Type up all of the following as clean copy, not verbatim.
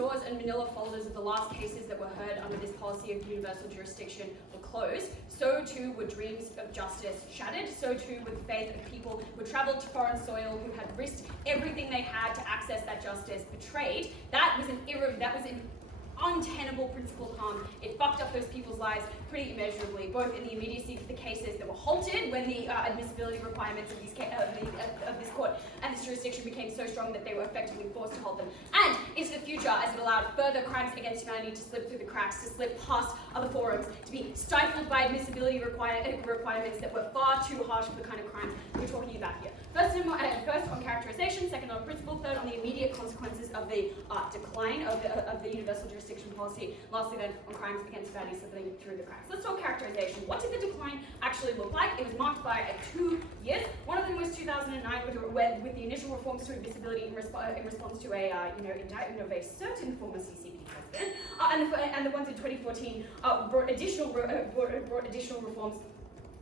doors and manila folders of the last cases that were heard under this policy of universal jurisdiction were closed, so too were dreams of justice shattered, so too were the faith of people who travelled to foreign soil, who had risked everything they had to access that justice, betrayed. That was an untenable principled harm. It fucked up those people's lives pretty immeasurably, both in the immediacy of the cases that were halted when the admissibility requirements of this court and this jurisdiction became so strong that they were effectively forced to halt them, and into the future as it allowed further crimes against humanity to slip through the cracks, to slip past other forums, to be stifled by admissibility requirements that were far too harsh for the kind of crimes we're talking about here. First on characterization, second on principle, third on the immediate consequences of the decline of the universal jurisdiction policy, lastly then on crimes against humanity slipping through the cracks. Let's talk characterization. What did the decline actually look like? It was marked by 2 years. One of them was 2009 with the initial reforms to admissibility in response to a indictment of a certain former CCP president, and the ones in 2014 brought additional reforms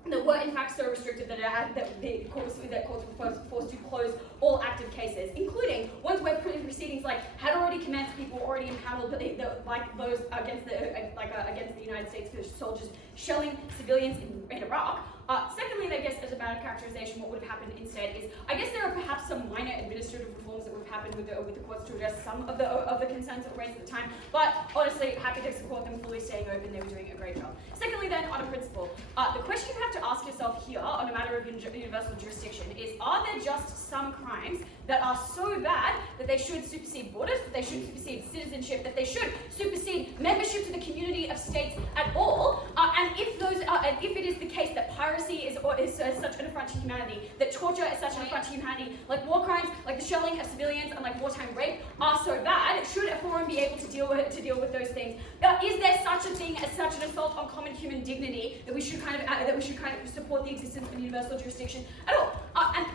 that were in fact so restricted that courts were forced to close all active cases, including ones where proceedings had already commenced, people were already impaneled, but like those against the United States soldiers shelling civilians in Iraq. Secondly, I guess as a matter of characterization, what would have happened instead is, I guess there are perhaps some minor administrative reforms that would have happened with the courts to address some of the concerns that were raised at the time, but honestly, happy to support them fully staying open. They were doing a great job. Secondly, then, on a principle, the question you have to ask yourself here on a matter of universal jurisdiction is, are there just some crimes that are so bad that they should supersede borders, that they should supersede citizenship, that they should supersede membership to the community of states at all? And if it is the case that piracy is such an affront to humanity, that torture is such an affront to humanity, like war crimes, like the shelling of civilians, and like wartime rape are so bad, should a forum be able to deal with those things? Is there such a thing as such an assault on common human dignity that we should kind of support the existence of universal jurisdiction at all? And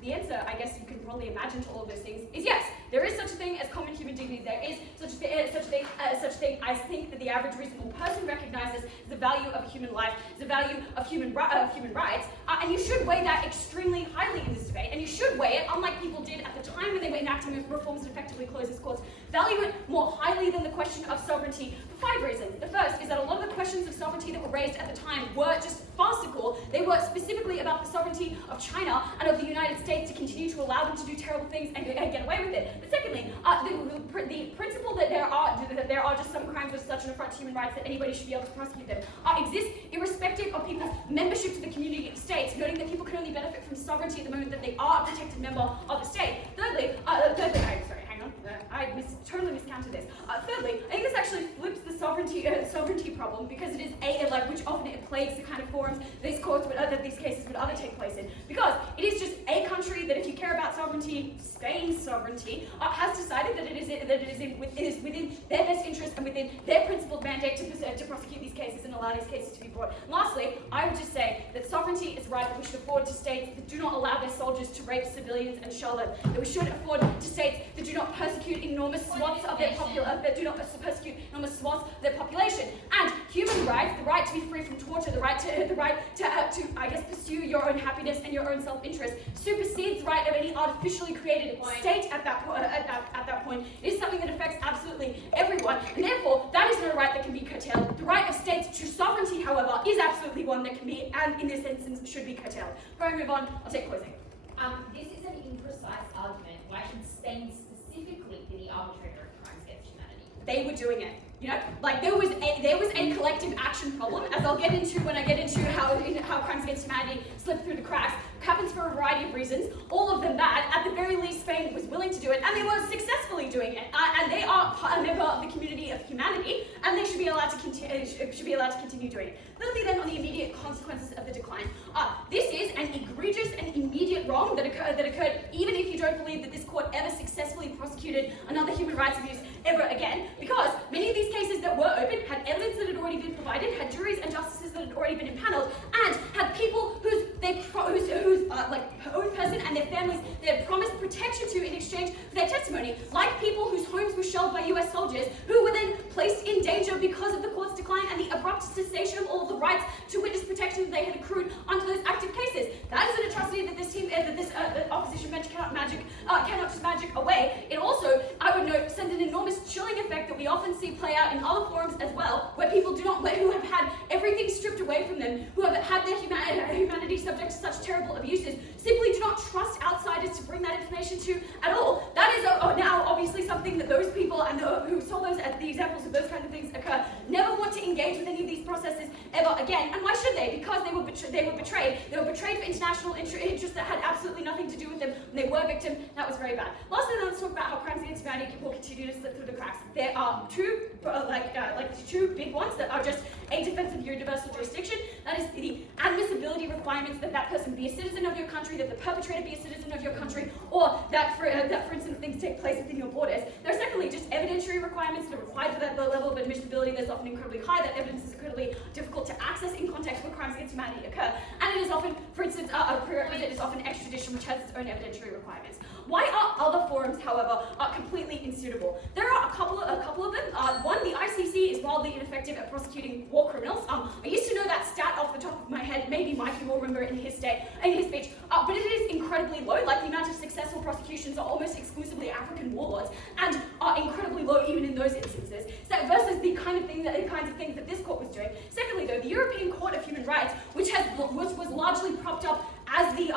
the answer, I guess you can probably imagine to all of those things, is yes. There is such a thing as common human dignity. There is such a thing. I think that the average reasonable person recognizes the value of human life, the value of human rights, and you should weigh that extremely highly in this debate. And you should weigh it, unlike people did at the time when they were enacting reforms that effectively closed this courts, value it more highly than the question of sovereignty for 5 reasons. The first is that a lot of the questions of sovereignty that were raised at the time were just farcical. They were specifically about the sovereignty of China and of the United States to continue to allow them to do terrible things and get away with it. But secondly, the principle that there are just some crimes with such an affront to human rights that anybody should be able to prosecute them exists irrespective of people's membership to the community of states, noting that people can only benefit from sovereignty at the moment that they are a protected member of the state. Thirdly, I totally miscounted this. Thirdly, I think this actually flips the sovereignty problem, because it is which often it plagues the kind of forums that these cases would other take place in, because it is just a country that, if you care about sovereignty, Spain's sovereignty, has decided that it is within their best interest and within their principled mandate to prosecute these cases and allow these cases to be brought. Lastly, I would just say that sovereignty is right that we should afford to states that do not allow their soldiers to rape civilians and shell them. That we should afford to states that do not persecute enormous swaths of their population. And human rights, the right to be free from torture, the right to pursue your own happiness and your own self-interest, supersedes the right of any artificially created state at that point. It is something that affects absolutely everyone, and therefore that is not a right that can be curtailed. The right of states to sovereignty, however, is absolutely one that can be, and in this instance, should be curtailed. Before I move on, I'll take closing. This is an imprecise argument. Why should Spain specifically be the arbitrator of crimes against humanity? They were doing it. There was a collective action problem, as I'll get into when I get into how crimes against humanity slip through the cracks. Happens for a variety of reasons, all of them bad. At the very least, Spain was willing to do it, and they were successfully doing it. And they are a member of the community of humanity, and they should be allowed to continue doing it. Thirdly, then, on the immediate consequences of the decline, this is an egregious and immediate wrong that occurred, even if you don't believe that this court ever successfully prosecuted another human rights abuse ever again, because many of these cases that were open had evidence that had already been provided, had juries and justices that had already been impaneled, and had people whose own person and their families they had promised protection to in exchange for their testimony, like people whose homes were shelled by US soldiers, who were then placed in danger because of the court's decline and the abrupt cessation of all of the rights to witness protection that they had accrued under those active cases. That is an atrocity that this opposition bench cannot just magic away. It also, I would note, sends an enormous we often see play out in other forums as well, where people who have had everything stripped away from them, who have had their humanity subject to such terrible abuses, simply do not trust outsiders to bring that information to at all. That is now obviously something that those people and who saw the examples of those kind of things occur never want to engage with any of these processes ever again. And why should they? Because they were betrayed. They were betrayed for international interests that had absolutely nothing to do with them, and they were a victim. That was very bad. Lastly, let's talk about how crimes against humanity will continue to slip through the cracks. There are two big ones that are just a defense of universal jurisdiction. That is the admissibility requirements that that person be a citizen of your country, that the perpetrator be a citizen of your country, or that for instance things take place within your borders. There are secondly just evidentiary requirements that are required for that the level of admissibility that's often incredibly high, that evidence is incredibly difficult to access in context where crimes against humanity occur. And it is often, for instance, a prerequisite is often extradition, which has its own evidentiary requirements. Why are other forums, however, completely unsuitable? There are a couple of them. One, the ICC is wildly ineffective at prosecuting war criminals. I used to know that stat off the top of my head. Maybe Mikey will remember it in his speech. But it is incredibly low. Like the amount of successful prosecutions are almost exclusively African warlords, and are incredibly low even in those instances. So versus the kinds of things that this court was doing. Secondly, though, the European Court of Human Rights, which was largely propped up as the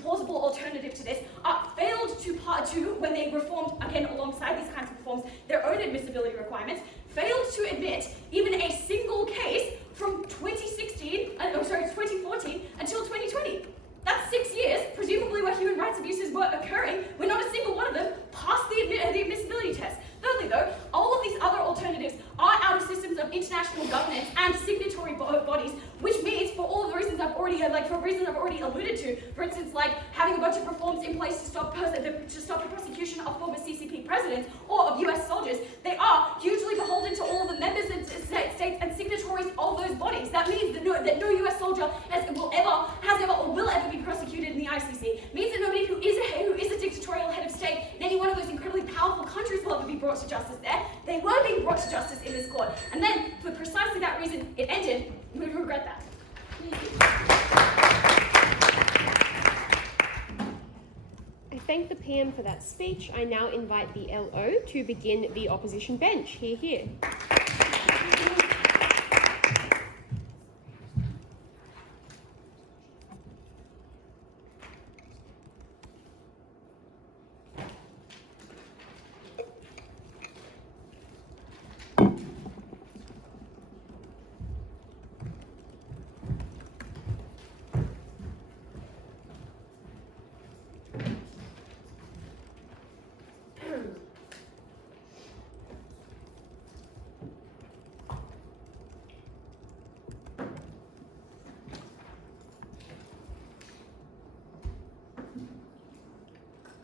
plausible alternative to this, failed to when they reformed again alongside these kinds of reforms their own admissibility requirements, failed to admit even a single case from 2014 until 2020. That's 6 years, presumably where human rights abuses were occurring, when not a single one of them passed the admissibility test. Thirdly, though, all of these other alternatives are out of systems of international governance and signatory bodies, which means for all of the reasons I've already alluded to, for instance, like having a bunch of reforms in place to stop the prosecution of former CCP presidents or of US soldiers, they are hugely beholden to all of the members and states and signatories of those bodies. That means that no US soldier has ever or will ever be prosecuted in the ICC. It means that nobody who is a dictatorial head of state in any one of those incredibly powerful countries will ever be brought to justice there. They were being brought to justice in this court. And then, for precisely that reason, it ended. We would regret that. I thank the PM for that speech. I now invite the LO to begin the opposition bench. Hear, hear.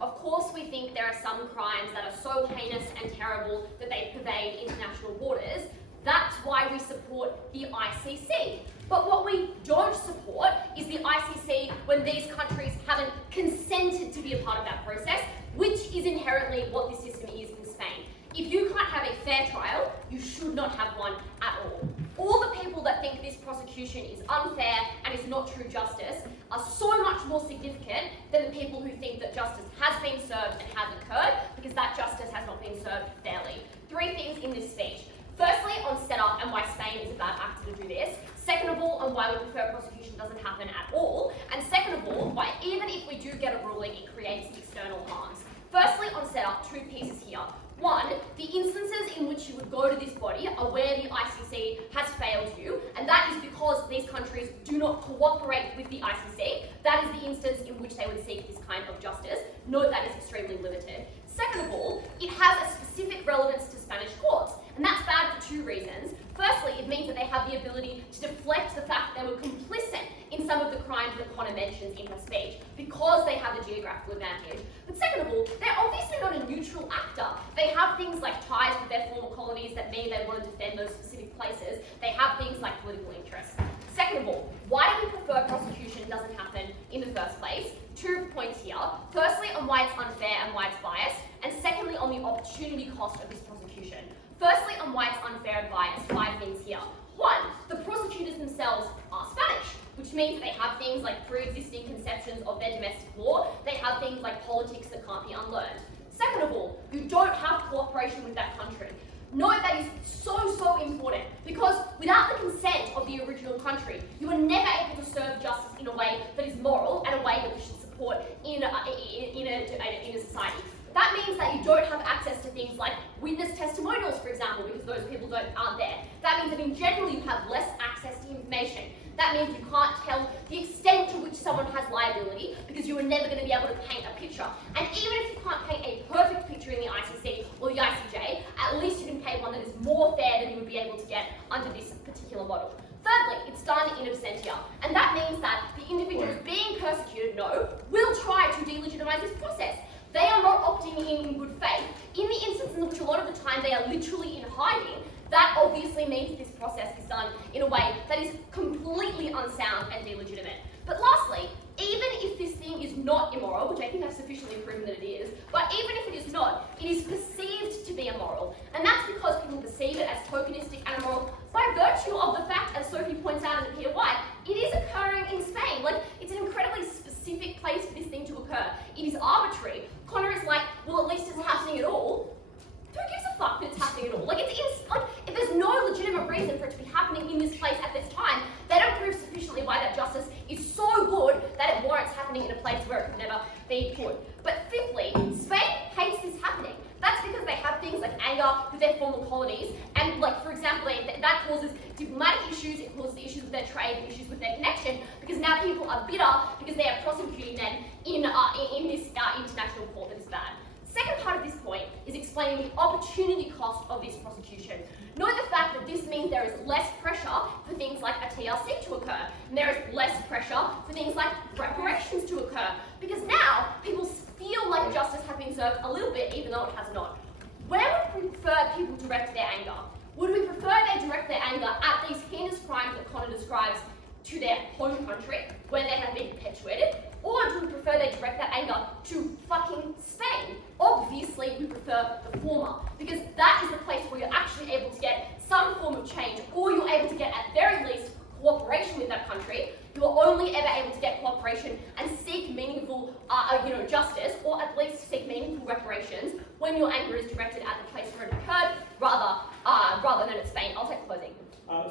Of course, we think there are some crimes that are so heinous and terrible that they pervade international borders. That's why we support the ICC. But what we don't support is the ICC when these countries haven't consented to be a part of that process, which is inherently what this system is in Spain. If you can't have a fair trial, you should not have one at all. All the people that think this prosecution is unfair and is not true justice are so much more significant than the people who think that justice has been served and has occurred, because that justice has not been served fairly. 3 things in this speech. Firstly, on setup and why Spain is a bad actor to do this. Second of all, on why we prefer prosecution doesn't happen at all. And second of all, why even if we do get a ruling, it creates external harms. Firstly, on setup, 2 pieces here. 1, the instances in which you would go to this body are where the ICC has failed you, and that is because these countries do not cooperate with the ICC. That is the instance in which they would seek this kind of justice. Note that is extremely limited. Second of all, it has a specific relevance to Spanish courts, and that's bad for 2 reasons. Firstly, it means that they have the ability to deflect the fact that they were complicit in some of the crimes that Connor mentions in her speech, because they have the geographical advantage. But second of all, they're obviously not a neutral actor. They have things like ties with their former colonies that mean they want to defend those specific places. They have things like political interests. Second of all, why do we prefer prosecution doesn't happen in the first place? 2 points here. Firstly, on why it's unfair and why it's biased, and secondly, on the opportunity cost of this prosecution. Firstly, on why it's unfair and biased, 5 things here. 1, the prosecutors themselves are Spanish, which means they have things like pre-existing conceptions of their domestic law. They have things like politics that can't be unlearned. Second of all, you don't have cooperation with that country. Note that that is so important, because without the consent of the original country, you are never able to serve justice in a way that is moral and a way that we should support in a society. That means that you don't have access to things like witness testimonials, for example, because those people aren't there. That means that in general you have less access to information. That means you can't tell the extent to which someone has liability, because you are never going to be able to paint a picture. And even if you can't paint a perfect picture in the ICC or the ICJ, at least you can paint one that is more fair than you would be able to get under this particular model. Thirdly, it's done in absentia, and that means that the individuals being persecuted, will try to delegitimise this process. They are not opting in good faith. In the instance in which a lot of the time they are literally in hiding, that obviously means this process is done in a way that is completely unsound and illegitimate. But lastly, even if this thing is not immoral, which I think I've sufficiently proven that it is, but even if it is not, it is perceived to be immoral. And that's because people perceive it as tokenistic and immoral by virtue of the fact, as Sophie points out in the Peter White, it is occurring in Spain. Like, it's an incredibly specific place for this thing to occur. It is arbitrary. Connor is like, well, at least it's happening at all. Who gives a fuck that it's happening at all? Like, if there's no legitimate reason for it to be happening in this place at this time, they don't prove sufficiently why that justice is so good that it warrants happening in a place where it could never be put. But fifthly, Spain hates this happening. That's because they have things like anger with their former colonies, and like, for example, that causes diplomatic issues, it causes issues with their trade, issues with their connection, because now people are bitter because they are prosecuting them in this international court that is bad. Second part of this point is explaining the opportunity cost of this prosecution. Note the fact that this means there is less pressure for things like a TLC to occur, and there is less pressure for things like reparations to occur, because now people feel like justice has been served a little bit, even though it has not. Where would we prefer people direct their anger? Would we prefer they direct their anger at these heinous crimes that Connor describes to their home country, where they have been perpetuated, or do we prefer they direct that anger to fucking Spain? Obviously, we prefer the former, because that is the place where you're actually able to get some form of change, or you're able to get, at very least, cooperation with that country. You are only ever able to get cooperation and seek meaningful, justice, or at least seek meaningful reparations when your anger is directed at the place where it occurred, rather than at Spain. I'll take closing.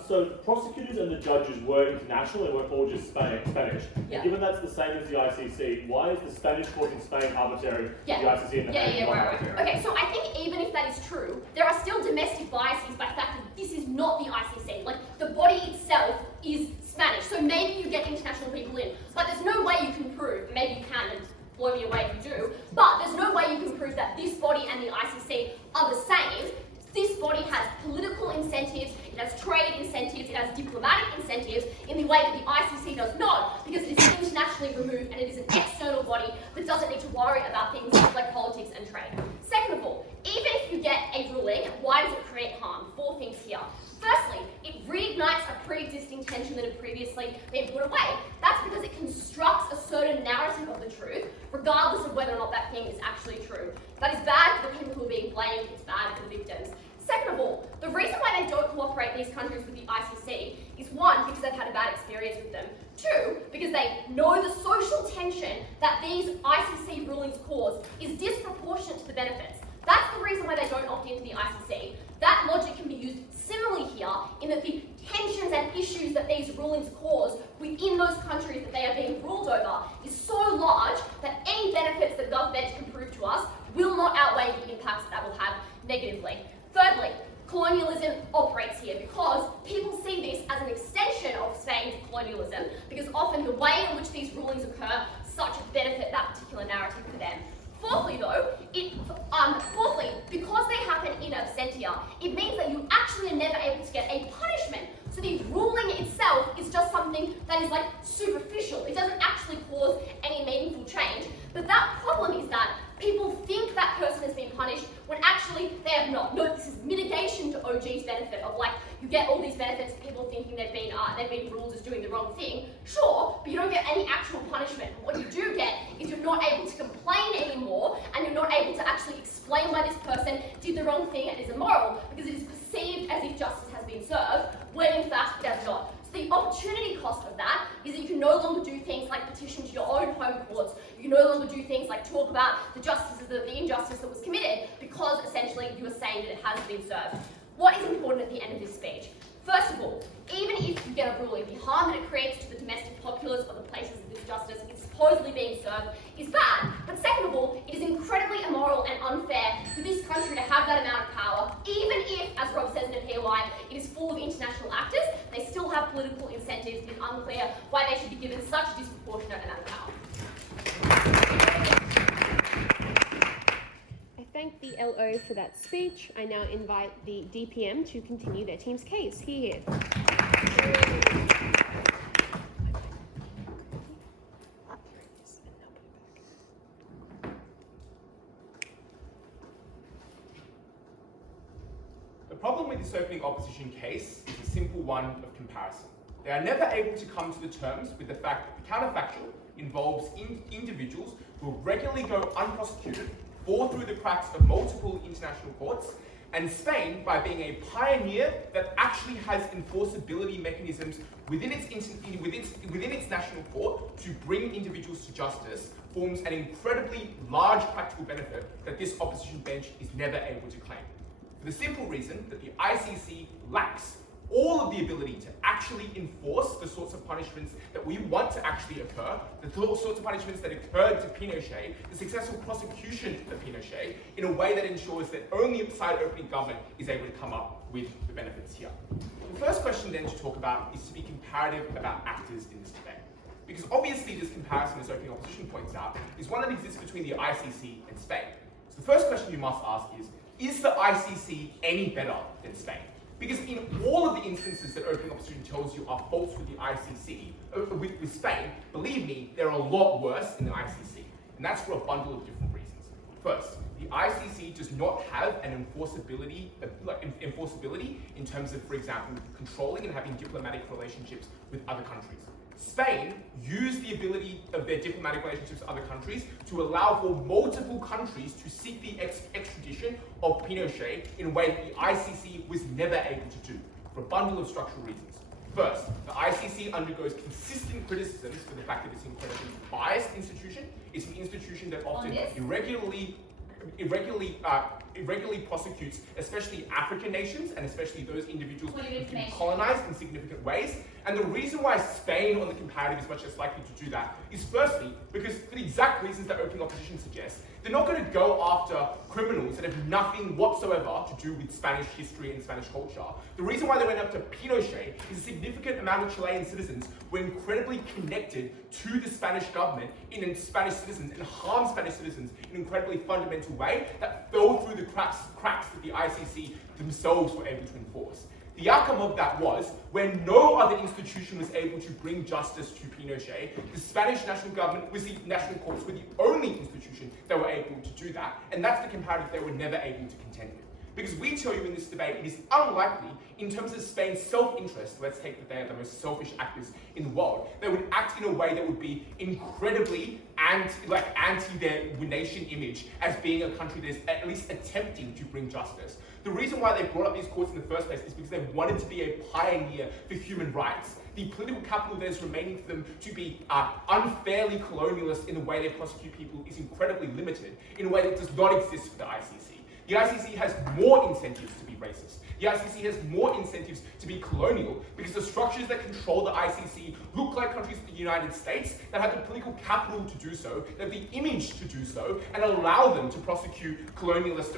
So the prosecutors and the judges were international, they weren't all just Spanish. Yeah. Given that's the same as the ICC, why is the Spanish court in Spain arbitrary, the ICC and the right. Okay, so I think even if that is true, there are still domestic biases by the fact that this is not the ICC. Like, the body itself is Spanish, so maybe you get international people in, but there's no way you can prove, maybe you can, and blow me away if you do, but there's no way you can prove that this body and the ICC are the same. This body has political incentives, it has trade incentives, it has diplomatic incentives in the way that the ICC does not, because it is internationally removed and it is an external body that doesn't need to worry about things like politics and trade. Second of all, even if you get a ruling, why does it create harm? 4 things here. Firstly, it reignites a pre-existing tension that had previously been put away. That's because it constructs a certain narrative of the truth, regardless of whether or not that thing is actually true. That is bad for the people who are being blamed, it's bad for the victims. Second of all, the reason why they don't cooperate, these countries, with the ICC is 1, because they've had a bad experience with them. 2, because they know the social tension that these ICC rulings cause is disproportionate to the benefits. That's the reason why they don't opt into the ICC. That logic can be used similarly here, in that the tensions and issues that these rulings cause within those countries that they are being ruled over is so large that any benefits that government can prove to us will not outweigh the impacts that will have negatively. Thirdly, colonialism operates here because people see this as an extension of Spain's colonialism, because often the way in which these rulings occur such a benefit that particular narrative for them. Fourthly, though, because they happen in absentia, it means that you actually are never able to get a punishment. So the ruling itself is just something that is like superficial. It doesn't actually cause any meaningful change. But that problem is that people think that person has been punished when actually they have not. No, this is mitigation to OG's benefit of, like, you get all these benefits, people thinking they've been ruled as doing the wrong thing. Sure, but you don't get any actual punishment. But what you do get is you're not able to complain anymore, and you're not able to actually explain why this person did the wrong thing and is immoral, because it is perceived as if justice has been served, when in fact it does not. So the opportunity cost of that is that you can no longer do things like petition to your own home courts. You can no longer do things like talk about the injustice that was committed, because essentially you are saying that it has been served. What at the end of this speech. First of all, even if you get a ruling, the harm that it creates to the domestic populace or the places of this justice is supposedly being served is bad. But second of all, it is incredibly immoral and unfair for this country to have that amount of power, even if, as Rob says in a POI, it is full of international actors. They still have political incentives. It is unclear why they should be given such a disproportionate amount of power. I thank the LO for that speech. I now invite the DPM to continue their team's case. Here. The problem with this opening opposition case is a simple one of comparison. They are never able to come to the terms with the fact that the counterfactual involves individuals who regularly go unprosecuted, fall through the cracks of multiple international courts, and Spain, by being a pioneer that actually has enforceability mechanisms within its national court to bring individuals to justice, forms an incredibly large practical benefit that this opposition bench is never able to claim. For the simple reason that the ICC lacks all of the ability to actually enforce the sorts of punishments that we want to actually occur, the sorts of punishments that occurred to Pinochet, the successful prosecution of Pinochet, in a way that ensures that only a side-opening government is able to come up with the benefits here. The first question then to talk about is to be comparative about actors in this debate. Because obviously this comparison, as opening opposition points out, is one that exists between the ICC and Spain. So the first question you must ask is the ICC any better than Spain? Because in all of the instances that opening opposition tells you are faults with the ICC, with Spain, believe me, they're a lot worse than the ICC. And that's for a bundle of different reasons. First, the ICC does not have an enforceability in terms of, for example, controlling and having diplomatic relationships with other countries. Spain used the ability of their diplomatic relationships with other countries to allow for multiple countries to seek the extradition of Pinochet in a way that the ICC was never able to do, for a bundle of structural reasons. First, the ICC undergoes consistent criticisms for the fact that it's an incredibly biased institution. It's an institution that often irregularly prosecutes, especially African nations, and especially those individuals who can be colonized in significant ways. And the reason why Spain, on the comparative, is much less likely to do that is firstly, because for the exact reasons that opening opposition suggests, they're not going to go after criminals that have nothing whatsoever to do with Spanish history and Spanish culture. The reason why they went after Pinochet is a significant amount of Chilean citizens were incredibly connected to the Spanish government in Spanish citizens and harmed Spanish citizens in an incredibly fundamental way that fell through the cracks that the ICC themselves were able to enforce. The outcome of that was, when no other institution was able to bring justice to Pinochet, the Spanish national government, with the national courts, were the only institution that were able to do that, and that's the comparative they were never able to contend with. Because we tell you in this debate, it is unlikely, in terms of Spain's self-interest, let's take that they are the most selfish actors in the world, they would act in a way that would be incredibly anti their nation image as being a country that is at least attempting to bring justice. The reason why they brought up these courts in the first place is because they wanted to be a pioneer for human rights. The political capital that is remaining for them to be unfairly colonialist in the way they prosecute people is incredibly limited, in a way that does not exist for the ICC. The ICC has more incentives to be racist. The ICC has more incentives to be colonial because the structures that control the ICC look like countries like the United States that have the political capital to do so, that have the image to do so, and allow them to prosecute colonized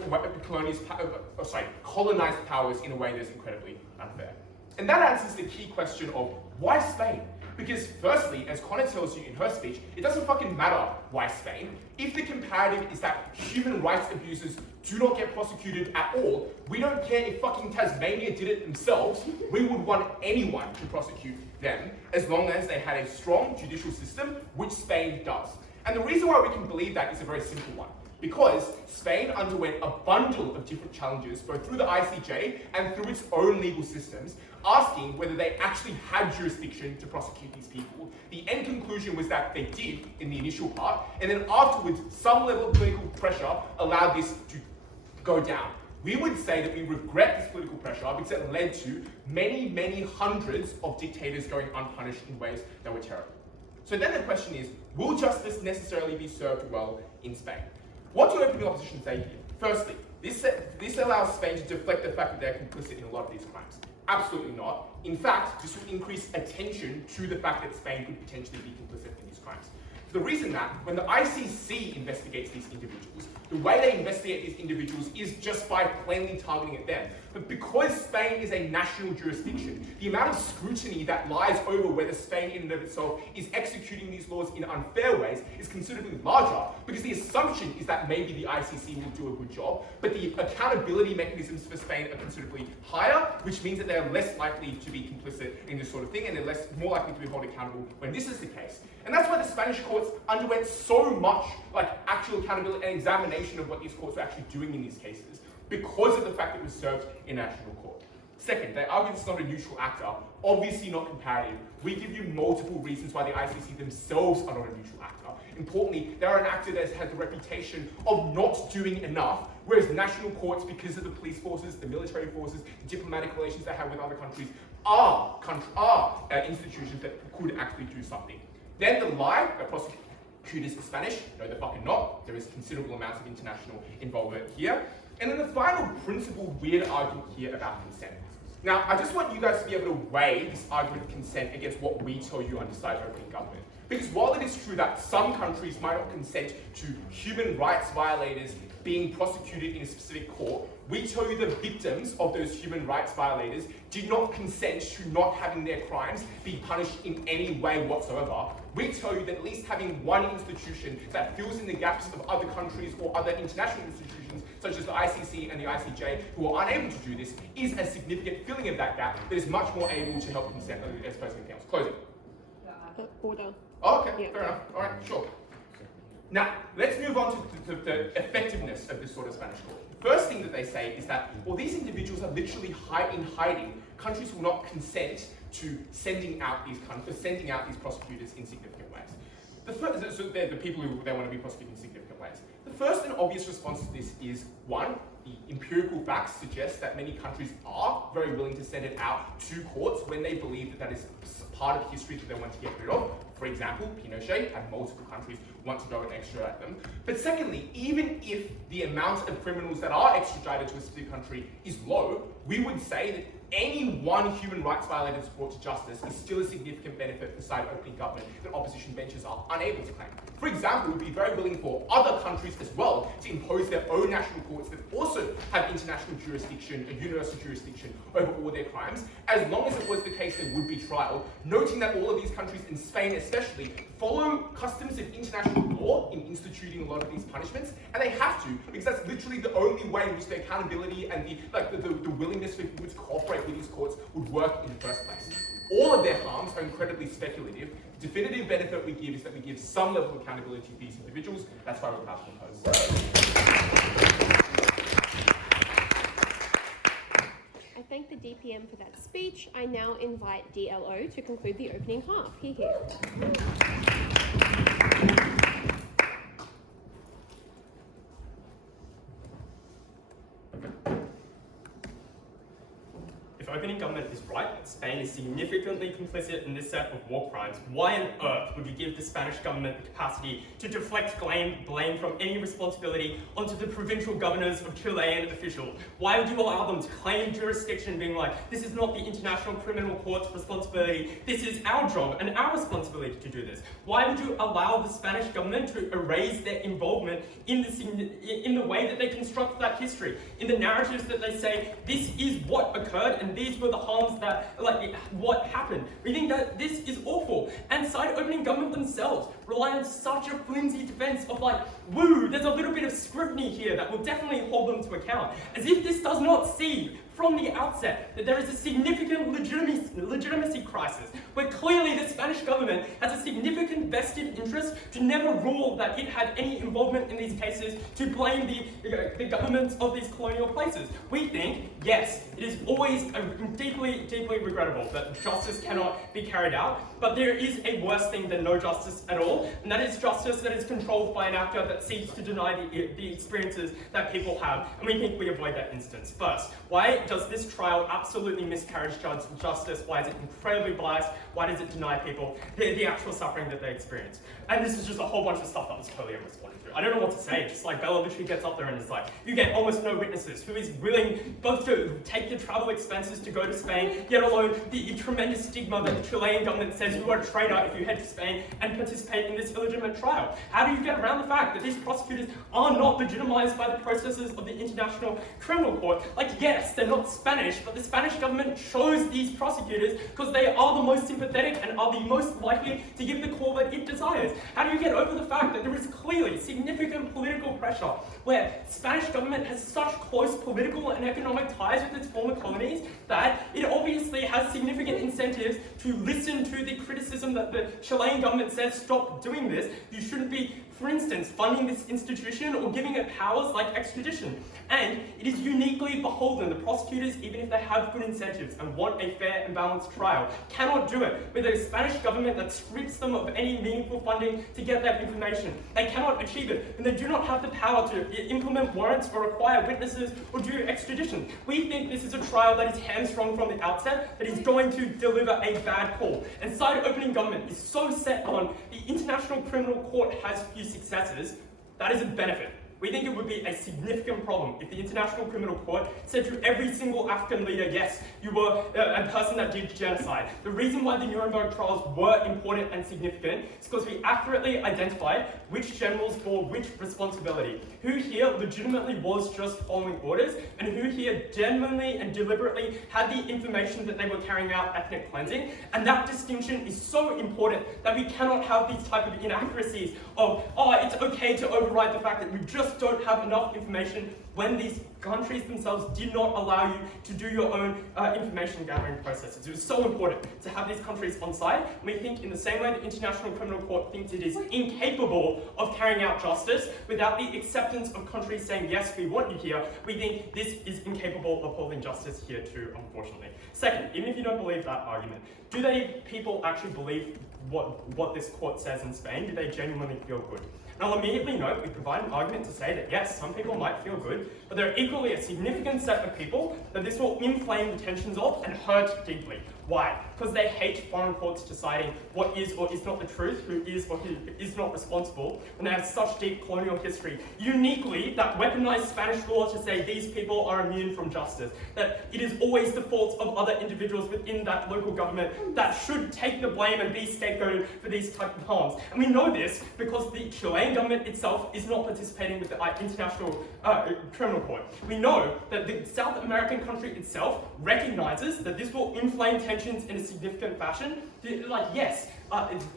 powers in a way that's incredibly unfair. And that answers the key question of why Spain? Because firstly, as Connor tells you in her speech, it doesn't fucking matter why Spain. If the comparative is that human rights abusers do not get prosecuted at all, we don't care if fucking Tasmania did it themselves. We would want anyone to prosecute them as long as they had a strong judicial system, which Spain does. And the reason why we can believe that is a very simple one. Because Spain underwent a bundle of different challenges, both through the ICJ and through its own legal systems, asking whether they actually had jurisdiction to prosecute these people. The end conclusion was that they did in the initial part, and then afterwards, some level of political pressure allowed this to go down. We would say that we regret this political pressure because it led to many, many hundreds of dictators going unpunished in ways that were terrible. So then the question is, will justice necessarily be served well in Spain? What do opening opposition say here? Firstly, This allows Spain to deflect the fact that they're complicit in a lot of these crimes. Absolutely not. In fact, this will increase attention to the fact that Spain could potentially be complicit in these crimes. For the reason that when the ICC investigates these individuals, the way they investigate these individuals is just by plainly targeting at them. But because Spain is a national jurisdiction, the amount of scrutiny that lies over whether Spain in and of itself is executing these laws in unfair ways is considerably larger, because the assumption is that maybe the ICC will do a good job, but the accountability mechanisms for Spain are considerably higher, which means that they're less likely to be complicit in this sort of thing, and they're more likely to be held accountable when this is the case. And that's why the Spanish courts underwent so much actual accountability and examination of what these courts were actually doing in these cases, because of the fact that it was served in national court. Second, they argue this is not a neutral actor, obviously not comparative. We give you multiple reasons why the ICC themselves are not a neutral actor. Importantly, they're an actor that has the reputation of not doing enough, whereas national courts, because of the police forces, the military forces, the diplomatic relations they have with other countries, are institutions that could actually do something. Then the lie that prosecutors are Spanish, no they're fucking not. There is considerable amounts of international involvement here. And then the final principal weird argument here about consent. Now, I just want you guys to be able to weigh this argument of consent against what we tell you on Decide Opening Government. Because while it is true that some countries might not consent to human rights violators being prosecuted in a specific court, we tell you the victims of those human rights violators did not consent to not having their crimes be punished in any way whatsoever. We tell you that at least having one institution that fills in the gaps of other countries or other international institutions, such as the ICC and the ICJ, who are unable to do this, is a significant filling of that gap that is much more able to help consent as opposed to anything else. Closing. Order. Oh, okay, Yeah. fair enough. All right, sure. Now, let's move on to the effectiveness of this sort of Spanish law. The first thing that they say is that, well, these individuals are literally in hiding. Countries will not consent to sending out these prosecutors in significant ways. So they're the people who they want to be prosecuted in significant ways. The first and obvious response to this is, one, the empirical facts suggest that many countries are very willing to send it out to courts when they believe that is part of history that they want to get rid of. For example, Pinochet had multiple countries want to go and extradite them. But secondly, even if the amount of criminals that are extradited to a specific country is low, we would say that any one human rights violator that's brought to justice is still a significant benefit for side opening government that opposition benches are unable to claim. For example, we'd be very willing for other countries as well to impose their own national courts that also have international jurisdiction, a universal jurisdiction over all their crimes, as long as it was the case there would be trial, noting that all of these countries, in Spain especially, follow customs of international law in instituting a lot of these punishments, and they have to, because that's literally the only way in which the accountability and the willingness for people to cooperate with these courts would work in the first place. All of their harms are incredibly speculative. The definitive benefit we give is that we give some level of accountability to these individuals. That's why we're about to propose. I thank the DPM for that speech. I now invite DLO to conclude the opening half. Hear, hear. If opening government is right, that Spain is significantly complicit in this set of war crimes, why on earth would you give the Spanish government the capacity to deflect blame from any responsibility onto the provincial governors of Chilean officials? Why would you allow them to claim jurisdiction, being like, this is not the International Criminal Court's responsibility, this is our job and our responsibility to do this? Why would you allow the Spanish government to erase their involvement in the way that they construct that history, in the narratives that they say, this is what occurred and these were the harms that, what happened? We think that this is awful. And side opening government themselves rely on such a flimsy defense of woo, there's a little bit of scrutiny here that will definitely hold them to account. As if this does not see from the outset that there is a significant legitimacy crisis, where clearly the Spanish government has a significant vested interest to never rule that it had any involvement in these cases, to blame the governments of these colonial places. We think, yes, it is always deeply, deeply regrettable that justice cannot be carried out, but there is a worse thing than no justice at all, and that is justice that is controlled by an actor that seeks to deny the experiences that people have, and we think we avoid that instance. First, why does this trial absolutely miscarriage justice? Why is it incredibly biased? Why does it deny people the actual suffering that they experience? And this is just a whole bunch of stuff that was totally unresponded to. I don't know what to say. Just like Bella literally gets up there and is like, you get almost no witnesses. Who is willing both to take your travel expenses to go to Spain, yet alone the tremendous stigma that the Chilean government says you are a traitor if you head to Spain and participate in this illegitimate trial? How do you get around the fact that these prosecutors are not legitimized by the processes of the International Criminal Court? Like, yes, they're not Spanish, but the Spanish government chose these prosecutors because they are the most sympathetic and are the most likely to give the call that it desires. How do you get over the fact that there is clearly significant political pressure where the Spanish government has such close political and economic ties with its former colonies that it obviously has significant incentives to listen to the criticism that the Chilean government says, stop doing this, you shouldn't be, for instance, funding this institution or giving it powers like extradition. And it is uniquely beholden. The prosecutors, even if they have good incentives and want a fair and balanced trial, cannot do it with a Spanish government that strips them of any meaningful funding to get that information. They cannot achieve it, and they do not have the power to implement warrants or require witnesses or do extradition. We think this is a trial that is hamstrung from the outset, that is going to deliver a bad call. And side-opening government is so set on the International Criminal Court has few successes, that is a benefit. We think it would be a significant problem if the International Criminal Court said to every single African leader, yes, you were a person that did genocide. The reason why the Nuremberg trials were important and significant is because we accurately identified which generals bore which responsibility, who here legitimately was just following orders, and who here genuinely and deliberately had the information that they were carrying out ethnic cleansing. And that distinction is so important that we cannot have these type of inaccuracies of, oh, it's okay to override the fact that we just don't have enough information when these countries themselves did not allow you to do your own information gathering processes. It was so important to have these countries on site. We think in the same way the International Criminal Court thinks it is incapable of carrying out justice without the acceptance of countries saying, yes, we want you here, we think this is incapable of holding justice here too, unfortunately. Second, even if you don't believe that argument, do people actually believe what this court says in Spain? Do they genuinely feel good? And I'll immediately note we provide an argument to say that yes, some people might feel good, but there are equally a significant set of people that this will inflame the tensions of and hurt deeply. Why? Because they hate foreign courts deciding what is or is not the truth, who is or who is not responsible, and they have such deep colonial history. Uniquely, that weaponized Spanish law to say these people are immune from justice, that it is always the fault of other individuals within that local government that should take the blame and be scapegoated for these type of harms. And we know this because the Chilean government itself is not participating with the International Criminal Court. We know that the South American country itself recognizes that this will inflame tensions in a significant fashion. Like, yes,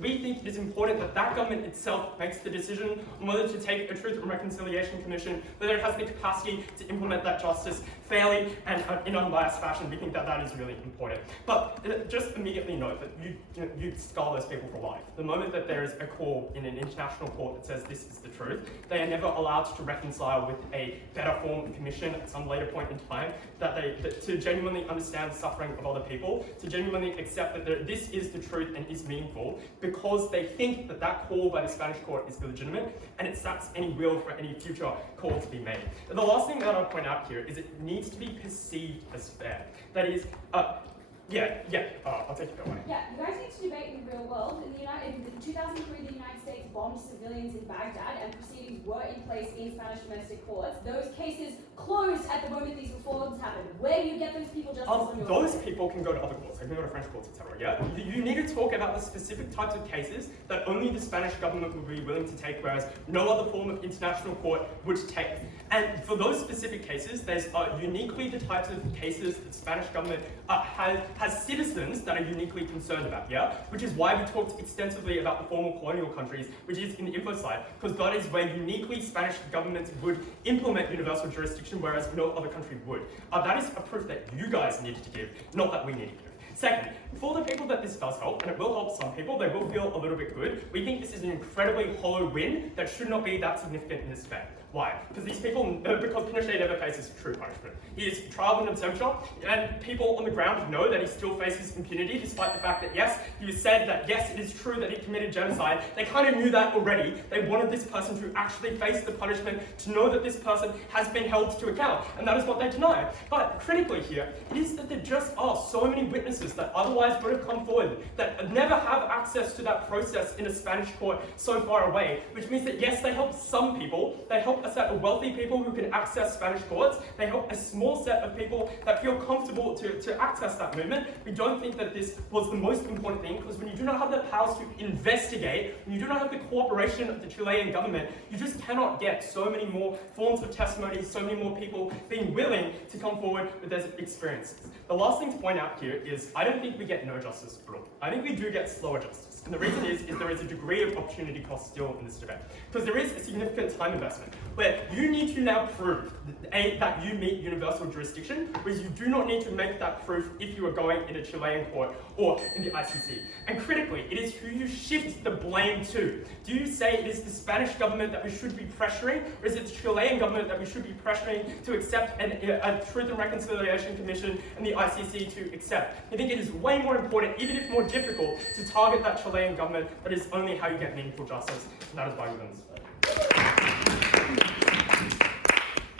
we think it is important that that government itself makes the decision on whether to take a Truth and Reconciliation Commission, whether it has the capacity to implement that justice fairly and in an unbiased fashion. We think that that is really important. But just immediately note that you scar those people for life. The moment that there is a call in an international court that says this is the truth, they are never allowed to reconcile with a better form of commission at some later point in time, to genuinely understand the suffering of other people, to genuinely accept that this is the truth and is meaningful, because they think that that call by the Spanish court is illegitimate, and it saps any will for any future call to be made. And the last thing that I'll point out here is it needs to be perceived as fair. That is, I'll take it away. Yeah, you guys need to debate in the real world. In 2003, the United States bombed civilians in Baghdad, and proceedings were in place in Spanish domestic courts. Those cases closed at the moment these reforms happened. Where do you get those people justice on your Those side? people can go to other courts. They can go to French courts, etc. Yeah, you need to talk about the specific types of cases that only the Spanish government would be willing to take, whereas no other form of international court would take. And for those specific cases, there's uniquely the types of cases that the Spanish government has citizens that are uniquely concerned about, yeah? Which is why we talked extensively about the former colonial countries, which is in the info slide, because that is where uniquely Spanish governments would implement universal jurisdiction, whereas no other country would. That is a proof that you guys needed to give, not that we needed to give. Second, for the people that this does help, and it will help some people, they will feel a little bit good, we think this is an incredibly hollow win that should not be that significant in this spec. Why? Because these people, because Pinochet never faces true punishment. He is trialed in absentia, and people on the ground know that he still faces impunity, despite the fact that yes, he was said that yes, it is true that he committed genocide. They kind of knew that already. They wanted this person to actually face the punishment, to know that this person has been held to account, and that is what they deny. But critically here, it is that there just are so many witnesses that otherwise would have come forward that never have access to that process in a Spanish court so far away, which means that yes, they help some people. They help a set of wealthy people who can access Spanish courts. They help a small set of people that feel comfortable to access that movement. We don't think that this was the most important thing, because when you do not have the powers to investigate, when you do not have the cooperation of the Chilean government, you just cannot get so many more forms of testimony, so many more people being willing to come forward with their experiences. The last thing to point out here is I don't think we get no justice at all. I think we do get slower justice. And the reason is there is a degree of opportunity cost still in this debate. Because there is a significant time investment where you need to now prove that you meet universal jurisdiction, whereas you do not need to make that proof if you are going in a Chilean court or in the ICC. And critically, it is who you shift the blame to. Do you say it is the Spanish government that we should be pressuring, or is it the Chilean government that we should be pressuring to accept a Truth and Reconciliation Commission and the ICC to accept? I think it is way more important, even if more difficult, to target that Chilean government. That is only how you get meaningful justice, and that is why we win this debate.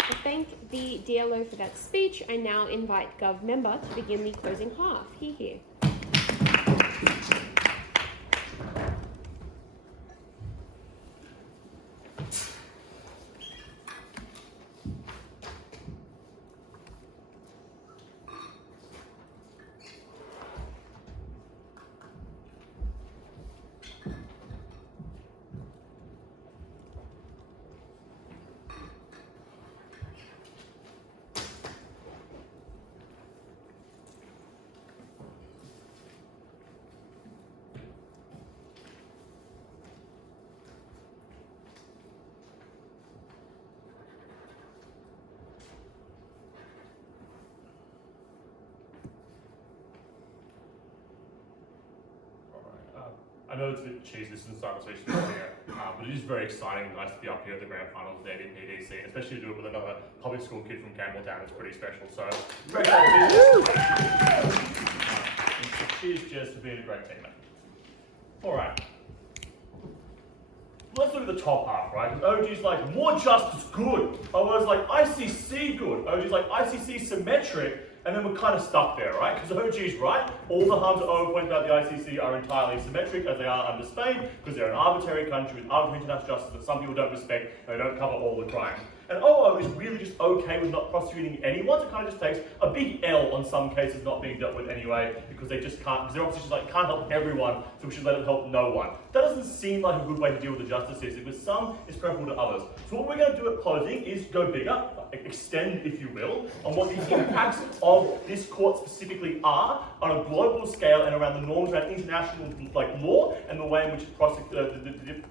I thank the DLO for that speech. I now invite Gov Member to begin the closing half. Here. I know it's a bit cheesy, this isn't start speech here, but it is very exciting and nice to be up here at the grand finals of the ADPDC, especially to do it with another public school kid from Campbelltown. It's pretty special. So, great cheers, Jess, for being a great teammate. Alright. Let's look at the top half, right? Because OG's like, more justice, good. Otherwise, like, ICC, good. OG's like, ICC symmetric. And then we're kind of stuck there, right? Because OG's right. All the harms that Owen pointed out the ICC are entirely symmetric, as they are under Spain, because they're an arbitrary country with arbitrary international justice that some people don't respect, and they don't cover all the crimes. And OO is really just okay with not prosecuting anyone, so it kind of just takes a big L on some cases not being dealt with anyway, because they just can't, because their opposition's like, can't help everyone, so we should let it help no one. That doesn't seem like a good way to deal with the justice system, because some is preferable to others. So what we're going to do at closing is go bigger, extend, if you will, on what the impacts of this court specifically are on a global scale and around the norms around international law and the way in which the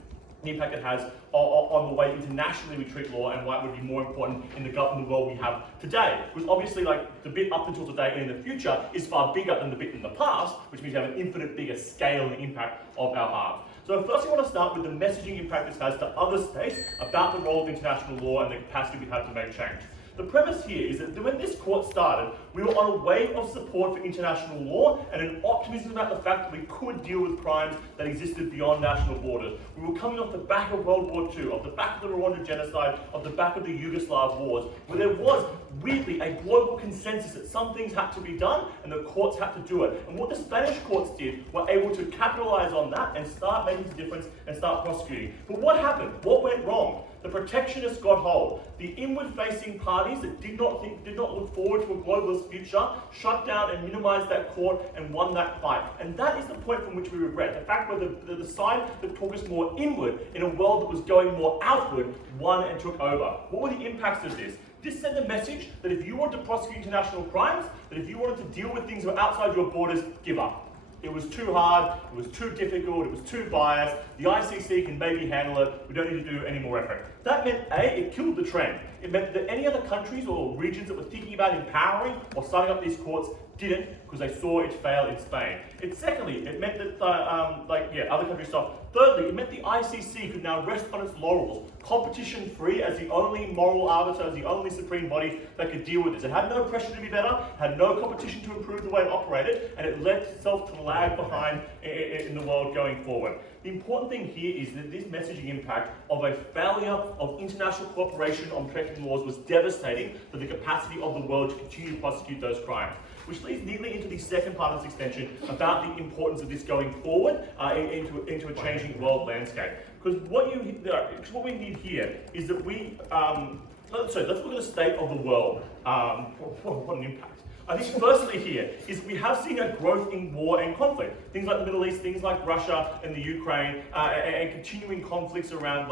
impact it has on the way internationally we treat law and why it would be more important in the world we have today. Because obviously, like, the bit up until today and in the future is far bigger than the bit in the past, which means you have an infinite bigger scale and impact of our harm. So first we want to start with the messaging impact this has to other states about the role of international law and the capacity we have to make change. The premise here is that when this court started, we were on a wave of support for international law and an optimism about the fact that we could deal with crimes that existed beyond national borders. We were coming off the back of World War II, off the back of the Rwanda genocide, off the back of the Yugoslav wars, where there was, weirdly, a global consensus that some things had to be done and the courts had to do it. And what the Spanish courts did were able to capitalize on that and start making a difference and start prosecuting. But what happened? What went wrong? The protectionists got hold. The inward-facing parties that did not look forward to a globalist future shut down and minimized that court and won that fight. And that is the point from which we regret. The fact where the side that took us more inward in a world that was going more outward won and took over. What were the impacts of this? This sent a message that if you want to prosecute international crimes, that if you wanted to deal with things that were outside your borders, give up. It was too hard, it was too difficult, it was too biased, the ICC can maybe handle it, we don't need to do any more effort. That meant A, it killed the trend. It meant that any other countries or regions that were thinking about empowering or starting up these courts didn't, because they saw it fail in Spain. Secondly, it meant that other countries stopped. Thirdly, it meant the ICC could now rest on its laurels, competition-free as the only moral arbiter, as the only supreme body that could deal with this. It had no pressure to be better, had no competition to improve the way it operated, and it led itself to lag behind in the world going forward. The important thing here is that this messaging impact of a failure of international cooperation on protecting laws was devastating for the capacity of the world to continue to prosecute those crimes. Which leads neatly into the second part of this extension about the importance of this going forward into a changing world landscape. Because what we need here is that let's look at the state of the world. What an impact. I think firstly here is we have seen a growth in war and conflict. Things like the Middle East, things like Russia and the Ukraine, and continuing conflicts around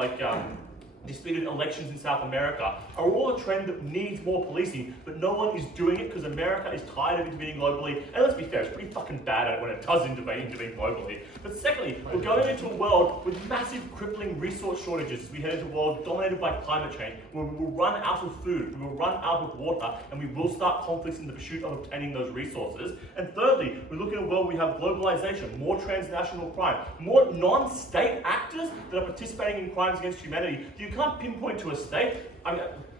disputed elections in South America are all a trend that needs more policing, but no one is doing it because America is tired of intervening globally, and let's be fair, it's pretty fucking bad at it when it does intervene globally. But secondly, we're going into a world with massive crippling resource shortages as we head into a world dominated by climate change, where we will run out of food, we will run out of water, and we will start conflicts in the pursuit of obtaining those resources. And thirdly, we look at a world where we have globalization, more transnational crime, more non-state actors that are participating in crimes against humanity. You can't pinpoint to a state.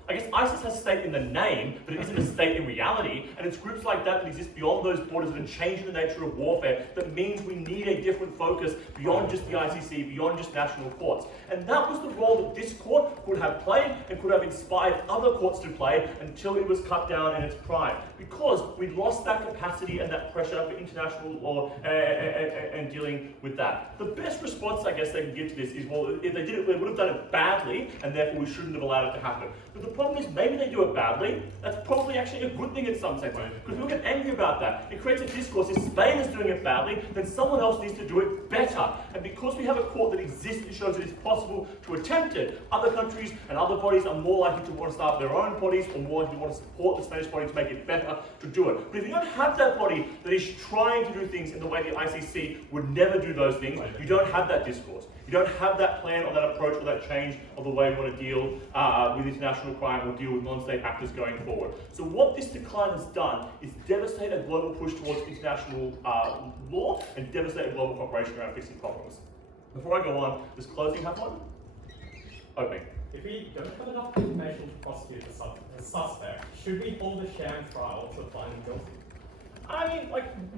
I guess ISIS has a state in the name, but it isn't a state in reality, and it's groups like that exist beyond those borders that are changing the nature of warfare that means we need a different focus beyond just the ICC, beyond just national courts. And that was the role that this court could have played and could have inspired other courts to play until it was cut down in its prime. Because we lost that capacity and that pressure for international law and dealing with that. The best response I guess they can give to this is, well, if they did it, they would have done it badly, and therefore we shouldn't have allowed it to happen. But the problem is maybe they do it badly. That's probably actually a good thing in some sense. Because people get angry about that. It creates a discourse. If Spain is doing it badly, then someone else needs to do it better. And because we have a court that exists and shows that it's possible to attempt it, other countries and other bodies are more likely to want to start their own bodies or more likely to want to support the Spanish body to make it better to do it. But if you don't have that body that is trying to do things in the way the ICC would never do those things, you don't have that discourse. You don't have that plan or that approach or that change of the way we want to deal with international crime or deal with non-state actors going forward. So what this decline has done is devastate a global push towards international law and devastate a global cooperation around fixing problems. Before I go on, does closing have one? Opening. If we don't have enough information to prosecute the suspect, should we hold a sham trial to find him guilty? I mean,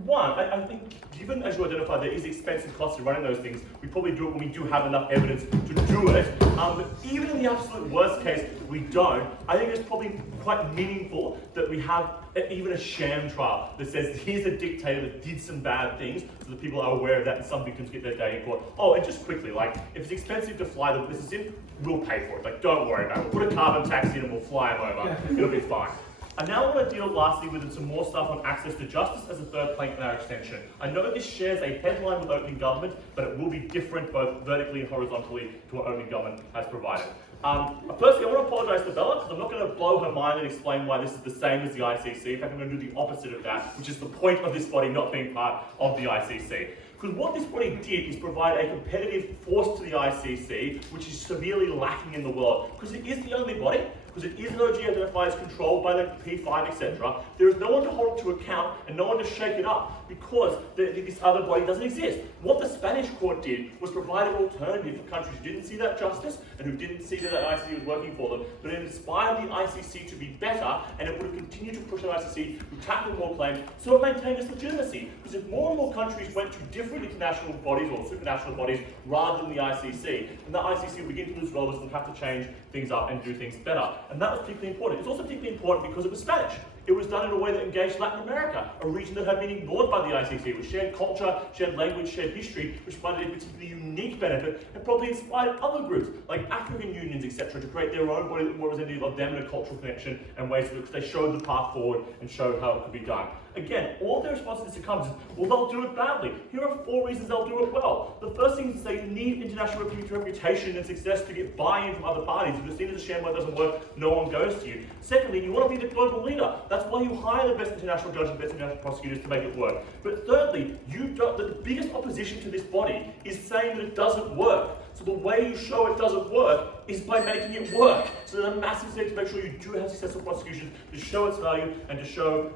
I think given, as you identified, there is expensive costs in running those things, we probably do it when we do have enough evidence to do it. But even in the absolute worst case, we don't. I think it's probably quite meaningful that we have even a sham trial that says here's a dictator that did some bad things, so that people are aware of that and some victims get their day in court. Oh, and just quickly, if it's expensive to fly the witnesses in, we'll pay for it. Don't worry about it. We'll put a carbon tax in and we'll fly them over. It'll be fine. I now want to deal lastly with some more stuff on access to justice as a third plank in our extension. I know this shares a headline with opening government, but it will be different both vertically and horizontally to what opening government has provided. Firstly, I want to apologise to Bella because I'm not going to blow her mind and explain why this is the same as the ICC. In fact, I'm going to do the opposite of that, which is the point of this body not being part of the ICC. Because what this body did is provide a competitive force to the ICC, which is severely lacking in the world. Because it is the only body, because it is an OG identifiers controlled by the P5, etc. There is no one to hold it to account and no one to shake it up because this other body doesn't exist. What the Spanish court did was provide an alternative for countries who didn't see that justice and who didn't see that the ICC was working for them, but it inspired the ICC to be better, and it would have continued to push the ICC to tackle more claims so it maintained its legitimacy. Because if more and more countries went to different international bodies or supranational bodies rather than the ICC, then the ICC would begin to lose relevance and have to change things up and do things better. And that was particularly important. It's also particularly important because it was Spanish. It was done in a way that engaged Latin America, a region that had been ignored by the ICC, with shared culture, shared language, shared history, which provided a particularly unique benefit and probably inspired other groups, like African unions, etc., to create their own body that more representative of them and a cultural connection and ways in which they showed the path forward and showed how it could be done. Again, all their response to this comes is, well, they'll do it badly. Here are 4 reasons they'll do it well. The first thing is to say you need international reputation and success to get buy-in from other parties. If you're seen as a sham where it doesn't work, no one goes to you. Secondly, you want to be the global leader. That's why you hire the best international judges and best international prosecutors to make it work. But thirdly, the biggest opposition to this body is saying that it doesn't work. So the way you show it doesn't work is by making it work. So there's a massive step to make sure you do have successful prosecutions, to show its value and to show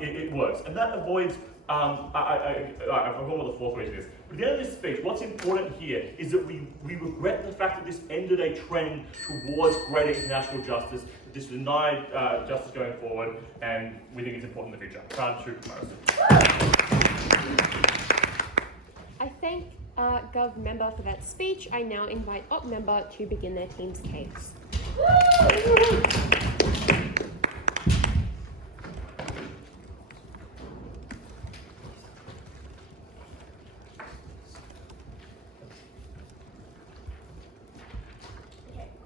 it works. And that avoids, I forgot what the 4th reason is. But at the end of this speech, what's important here is that we regret the fact that this ended a trend towards greater international justice, that this denied justice going forward, and we think it's important in the future. Time to comparison. I thank Gov member for that speech. I now invite Op member to begin their team's case. Okay,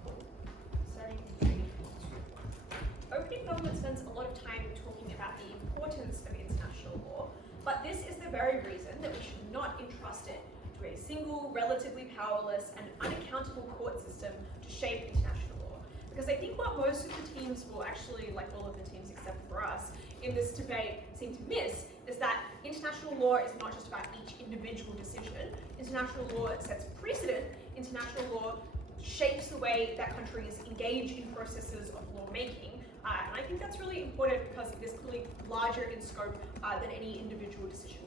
cool. Starting in 3, 2. Opening government spends a lot of time talking about the importance of international law, but this is the very reason that we should not entrust it to a single, relatively powerless and unaccountable court system to shape international law. Because I think what most of the teams, well actually like all of the teams except for us, in this debate seem to miss is that international law is not just about each individual decision. International law sets precedent. International law shapes the way that countries engage in processes of lawmaking. And I think that's really important because it is clearly larger in scope than any individual decision.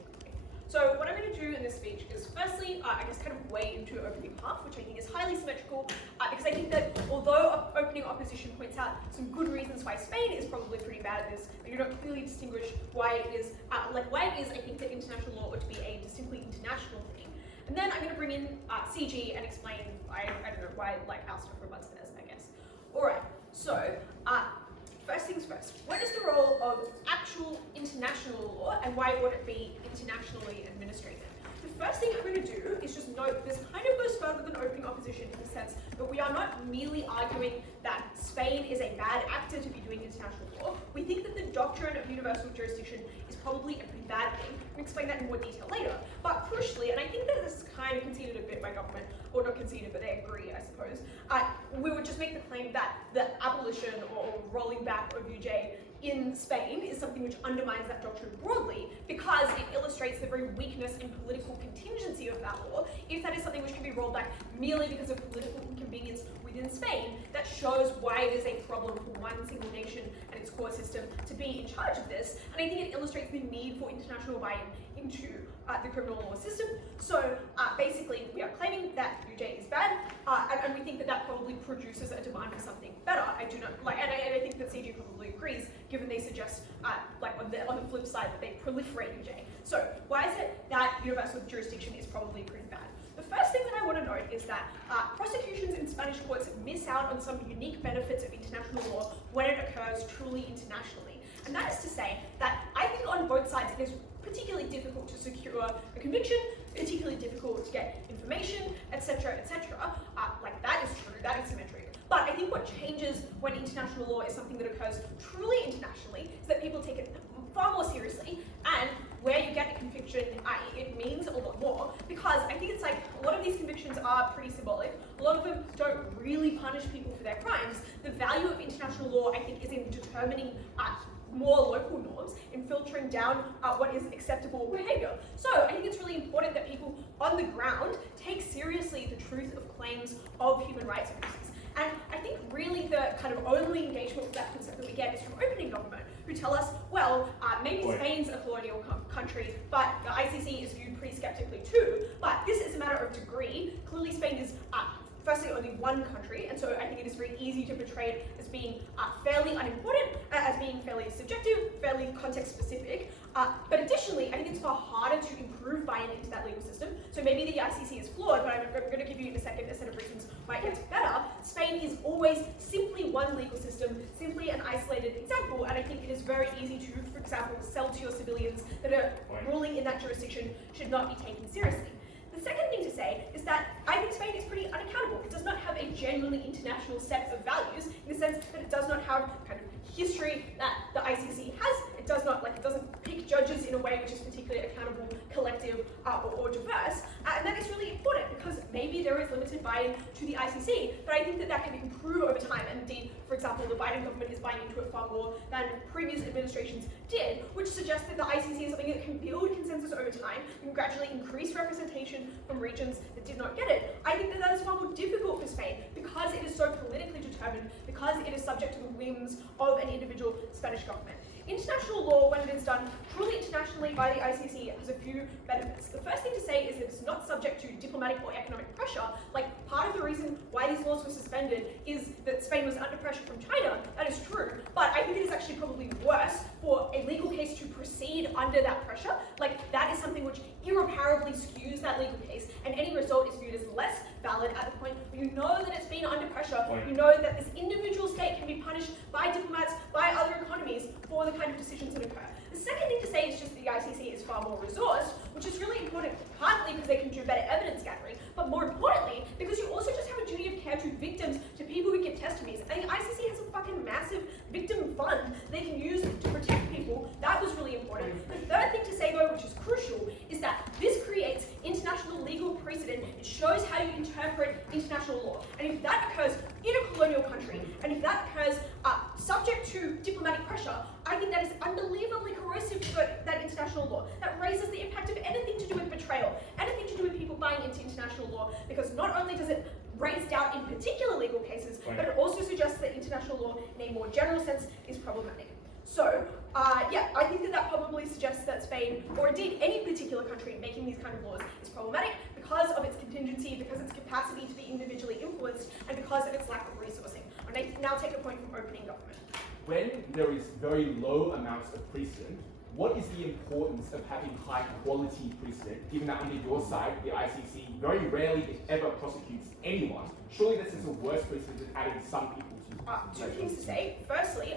So what I'm going to do in this speech is firstly, I guess kind of weigh into opening half, which I think is highly symmetrical, because I think that although opening opposition points out some good reasons why Spain is probably pretty bad at this, they do not clearly distinguish why it is, I think that international law ought to be a distinctly international thing. And then I'm going to bring in CG and explain, I don't know, why like our stuff rebuts theirs, I guess. Alright, so, first things first, what is the role of actual international law and why would it be internationally administrated? The first thing I'm going to do is just note this kind of goes further than opening opposition in the sense that we are not merely arguing that Spain is a bad actor to be doing international law. We think that the doctrine of universal jurisdiction is probably a pretty bad thing. I'll explain that in more detail later. But crucially, and I think that this is kind of conceded a bit by government, or not conceded, but they agree, I suppose, we would just make the claim that the abolition or rolling back of UJ in Spain is something which undermines that doctrine broadly because it illustrates the very weakness and political contingency of that law. If that is something which can be rolled back merely because of political inconvenience within Spain, that shows why it is a problem for one single nation and its court system to be in charge of this. And I think it illustrates the need for international buy-in into the criminal law system. So basically, we are claiming that UJ is bad, and we think that that probably produces a demand for something better. I do not like, and I think that CG probably agrees, given they suggest, on the flip side, that they proliferate UJ. So why is it that universal jurisdiction is probably pretty bad? The first thing that I want to note is that prosecutions in Spanish courts miss out on some unique benefits of international law when it occurs truly internationally. And that is to say that I think on both sides it is particularly difficult to secure a conviction, particularly difficult to get information, etc., etc. Like that is true, that is symmetric. But I think what changes when international law is something that occurs truly internationally is that people take it far more seriously, and where you get a conviction, it means a lot more, because I think it's like a lot of these convictions are pretty symbolic. A lot of them don't really punish people for their crimes. The value of international law, I think, is in determining more local norms, in filtering down what is acceptable behavior. So I think it's really important that people on the ground take seriously the truth of claims of human rights abuses. And I think really the kind of only engagement with that concept that we get is from opening government, who tell us, well, maybe Spain's a colonial country, but the ICC is viewed pretty skeptically too. But this is a matter of degree. Clearly Spain is firstly only one country, and so I think it is very easy to portray it as being fairly unimportant, as being fairly subjective, fairly context specific. But additionally, I think it's far harder to improve buy-in into that legal system. So maybe the ICC is flawed, but I'm going to give you in a second a set of reasons why it gets better. Spain is always simply one legal system, simply an isolated example, and I think it is very easy to, for example, sell to your civilians that a ruling in that jurisdiction should not be taken seriously. The second thing to say is that I think Spain is pretty unaccountable. It does not have a genuinely international set of values in the sense that it does not have kind of history that the ICC has. It it doesn't pick judges in a way which is particularly accountable, collective, or diverse. And that is really important because maybe there is limited buy-in to the ICC, but I think that can improve over time. And indeed, for example, the Biden government is buying into it far more than previous administrations did, which suggests that the ICC is something that can build consensus over time and gradually increase representation from regions that did not get it. I think that is far more difficult for Spain because it is so politically determined, because it is subject to the whims of an individual Spanish government. International law, when it is done truly internationally by the ICC, has a few benefits. The first thing to say is that it's not subject to diplomatic or economic pressure. Like, part of the reason why these laws were suspended is that Spain was under pressure from China. That is true, but I think it is actually probably worse for a legal case to proceed under that pressure. Like, that is something which irreparably skews that legal case, and any result is viewed as less valid at the point where you know that it's been under pressure, you know that this individual state can be punished by diplomats, by other economies, for the kind of decisions that occur. The second thing to say is just the ICC is far more resourced, which is really important, partly because they can do better evidence gathering, but more importantly, because you also just have a duty of care to victims, to people who give testimonies. I think ICC has a fucking massive victim fund they can use to protect people. That was really important. The third thing to say, though, which is crucial, is that this creates international legal precedent. It shows how you interpret international law. And if that occurs in a colonial country, and if that occurs subject to diplomatic pressure, I think that is unbelievably corrosive to that international law. That raises the impact of anything to do with betrayal, anything to do with people buying into international law, because not only does it raise doubt in particular legal cases, but it also suggests that international law, in a more general sense, is problematic. So, yeah, I think that probably suggests that Spain, or indeed any particular country making these kind of laws, is problematic because of its contingency, because of its capacity to be individually influenced, and because of its lack of resourcing. And I now take a point from opening government. When there is very low amounts of precedent, what is the importance of having high quality precedent, given that under your side, the ICC very rarely, if ever, prosecutes anyone? Surely this is a worse precedent than adding some people to Two things to say. Firstly,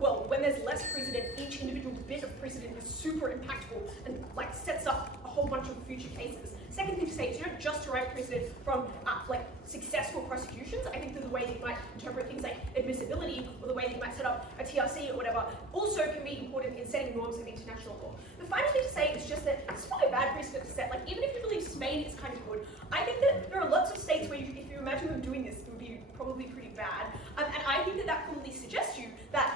well, when there's less precedent, each individual bit of precedent is super impactful and like sets up a whole bunch of future cases. Second thing to say is you don't just derive precedent from like successful prosecutions. I think that the way that you might interpret things like admissibility or the way that you might set up a TRC or whatever also can be important in setting norms of international law. The final thing to say is just that it's not a bad precedent to set. Like, even if you believe Spain is kind of good, I think that there are lots of states where if you imagine them doing this, it would be probably pretty bad. And I think that probably suggests to you that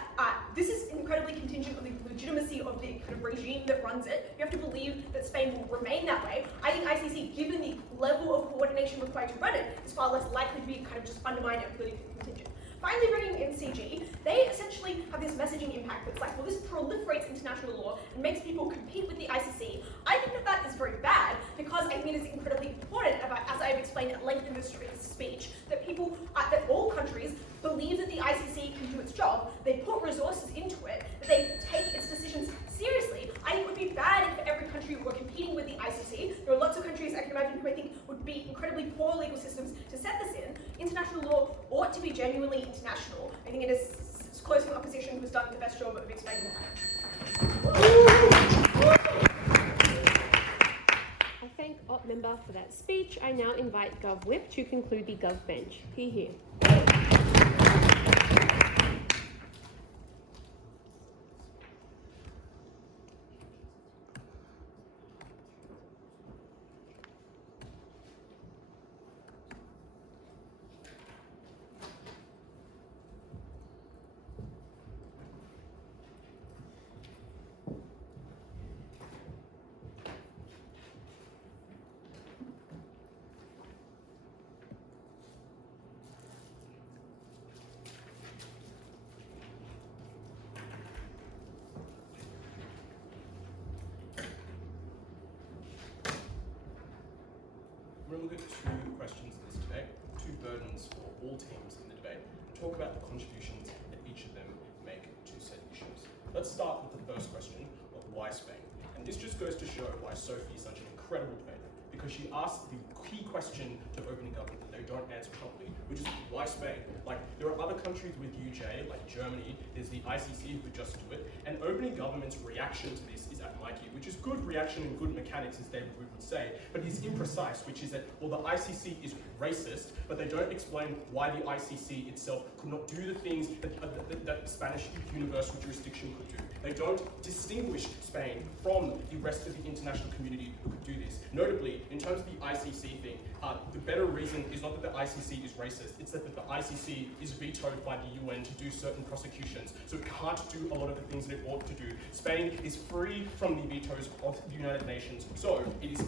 this is incredibly contingent on the legitimacy of the kind of regime that runs it. You have to believe that Spain will remain that way. I think ICC, given the level of coordination required to run it, is far less likely to be kind of just undermined and politically contingent. Finally, bringing in CG, they essentially have this messaging impact that's like, well, this proliferates international law and makes people compete with the ICC. I think that that is very bad because I think it is incredibly important, as I've explained at length in this speech, that people, that all countries believe that the ICC can do its job, they put resources into it, that they take its decisions seriously. I think it would be bad if every country were competing with the ICC. There are lots of countries I can imagine who I think would be incredibly poor legal systems to set this in. International law ought to be genuinely international. I think it is closing opposition who's done the best job of explaining that. I thank Op Member for that speech. I now invite Gov Whip to conclude the Gov Bench. Hear. We're going to look at two questions in this debate, two burdens for all teams in the debate, and talk about the contributions that each of them make to said issues. Let's start with the first question of why Spain. And this just goes to show why Sophie is such an incredible debater, because she asked the key question to opening government that they don't answer properly, which is why Spain? Like, there are other countries with UJ, like Germany, there's the ICC who just do it, and opening government's reaction to this is at Mikey, which is good reaction and good mechanics, as David Wood would say, but it's imprecise, which is that, well, the ICC is racist, but they don't explain why the ICC itself could not do the things that Spanish universal jurisdiction could do. They don't distinguish Spain from the rest of the international community who could do this. Notably, in terms of the ICC thing, the better reason is not that the ICC is racist, it's that the ICC is vetoed by the UN to do certain prosecutions, so it can't do a lot of the things that it ought to do. Spain is free from the vetoes of the United Nations, so it is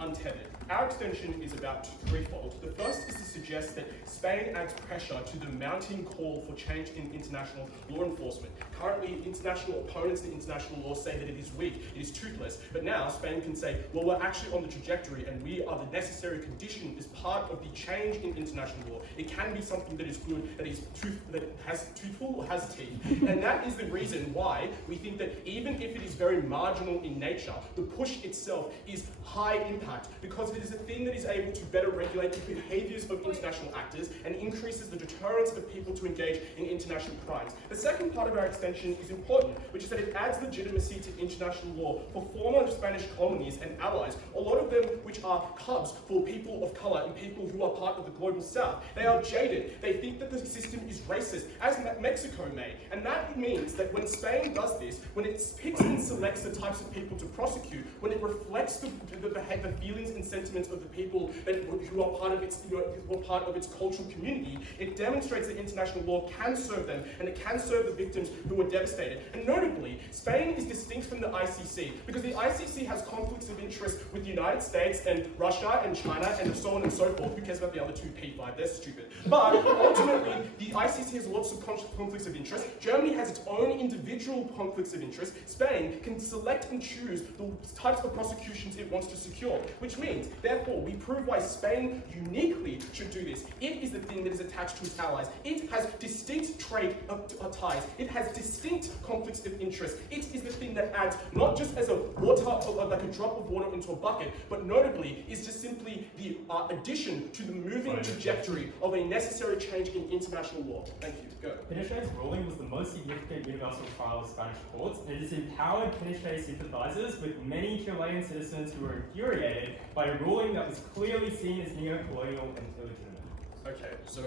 untethered. Our extension is about threefold. The first is to suggest that Spain adds pressure to the mounting call for change in international law enforcement. Currently, international opponents to international law say that it is weak, it is toothless, but now Spain can say, well, we're actually on the trajectory and we are the necessary condition as part of the change in international law. It can be something that is good, that has toothful or has teeth. And that is the reason why we think that even if it is very marginal in nature, the push itself is high impact because it is a thing that is able to better regulate the behaviours of international actors and increases the deterrence of people to engage in international crimes. The second part of our extension is important, which is that it adds legitimacy to international law for former Spanish colonies and allies, a lot of them which are hubs for people of colour and people who are part of the global south. They are jaded. They think that the system is racist, as Mexico may. And that means that when Spain does this, when it picks and selects the types of people to prosecute, when it reflects the feelings and sentiments of the people who are part of its cultural community, it demonstrates that international law can serve them and it can serve the victims who were devastated. And notably, Spain is distinct from the ICC because the ICC has conflicts of interest with the United States and Russia and China and so on and so forth. Who cares about the other two P5? They're stupid. But ultimately, the ICC has lots of conflicts of interest. Germany has its own individual conflicts of interest. Spain can select and choose the types of prosecutions it wants to secure, which means, therefore, we prove why Spain uniquely should do this. It is the thing that is attached to its allies. It has distinct trade ties. It has distinct conflicts of interest. It is the thing that adds not just as a like a drop of water into a bucket, but notably is just simply the addition to the moving trajectory of a necessary change in international law. Thank you. Go. Pinochet's ruling was the most significant universal trial of Spanish courts, and it has empowered Pinochet sympathizers with many Chilean citizens who were infuriated by a ruling that was clearly seen as neo-colonial and illegitimate. Okay, so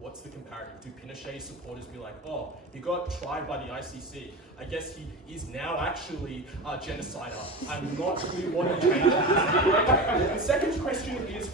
what's the comparative? Do Pinochet supporters be like, oh, he got tried by the ICC. I guess he is now actually a genocider. I'm not clear what he changed. The second question is,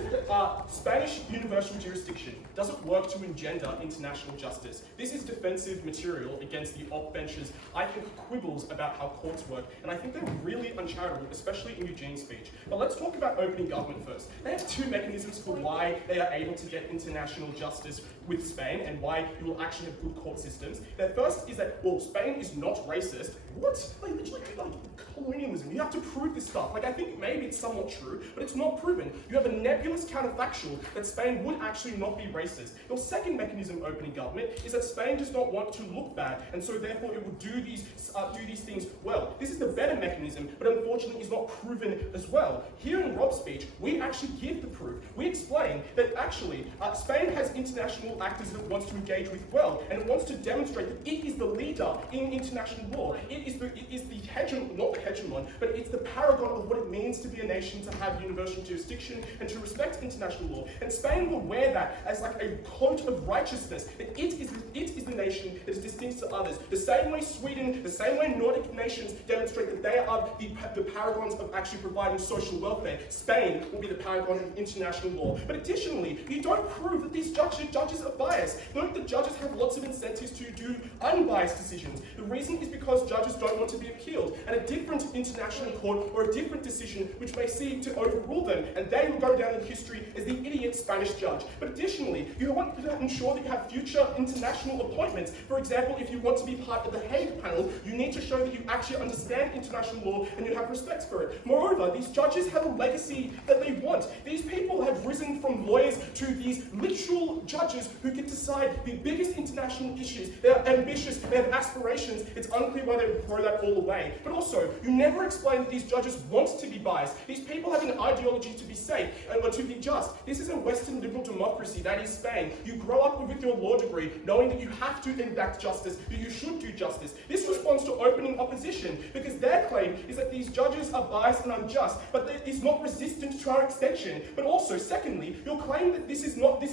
Spanish universal jurisdiction, does it work to engender international justice? This is defensive material against the opbenchers, I think, quibbles about how courts work, and I think they're really uncharitable, especially in Eugene's speech. But let's talk about opening government first. They have two mechanisms for why they are able to get international justice with Spain and why you will actually have good court systems. The first is that, well, Spain is not racist. What? Like, literally, like colonialism. You have to prove this stuff. Like, I think maybe it's somewhat true, but it's not proven. You have a nebulous counterfactual that Spain would actually not be racist. Your second mechanism opening government is that Spain does not want to look bad, and so therefore it will do these things well. This is the better mechanism, but unfortunately is not proven as well. Here in Rob's speech, we actually give the proof. We explain that actually Spain has international actors that it wants to engage with well, and it wants to demonstrate that it is the leader in international law. It is the hegemon, not the hegemon, but it's the paragon of what it means to be a nation, to have universal jurisdiction, and to respect international law. And Spain will wear that as like a coat of righteousness, that it is the nation that is distinct to others. The same way Sweden, the same way Nordic nations demonstrate that they are the paragons of actually providing social welfare, Spain will be the paragon of international law. But additionally, you don't prove that these judges are biased. Note that judges have lots of incentives to do unbiased decisions. The reason is because judges don't want to be appealed, and a different international court or a different decision which may seek to overrule them, and they will go down in history as the idiot Spanish judge. But additionally, you want to ensure that you have future international appointments. For example, if you want to be part of the Hague panel, you need to show that you actually understand international law and you have respect for it. Moreover, these judges have a legacy that they want. These people have risen from lawyers to these literal judges who can decide the biggest international issues. They're ambitious, they have aspirations. It's unclear why they would throw that all away. But also, you never explain that these judges want to be biased. These people have an ideology to be safe or to be just. This is a Western liberal democracy, that is Spain. You grow up with your law degree knowing that you have to enact justice, that you should do justice. This responds to opening opposition because their claim is that these judges are biased and unjust, but that is not resistant to our extension. But also, secondly, your claim that this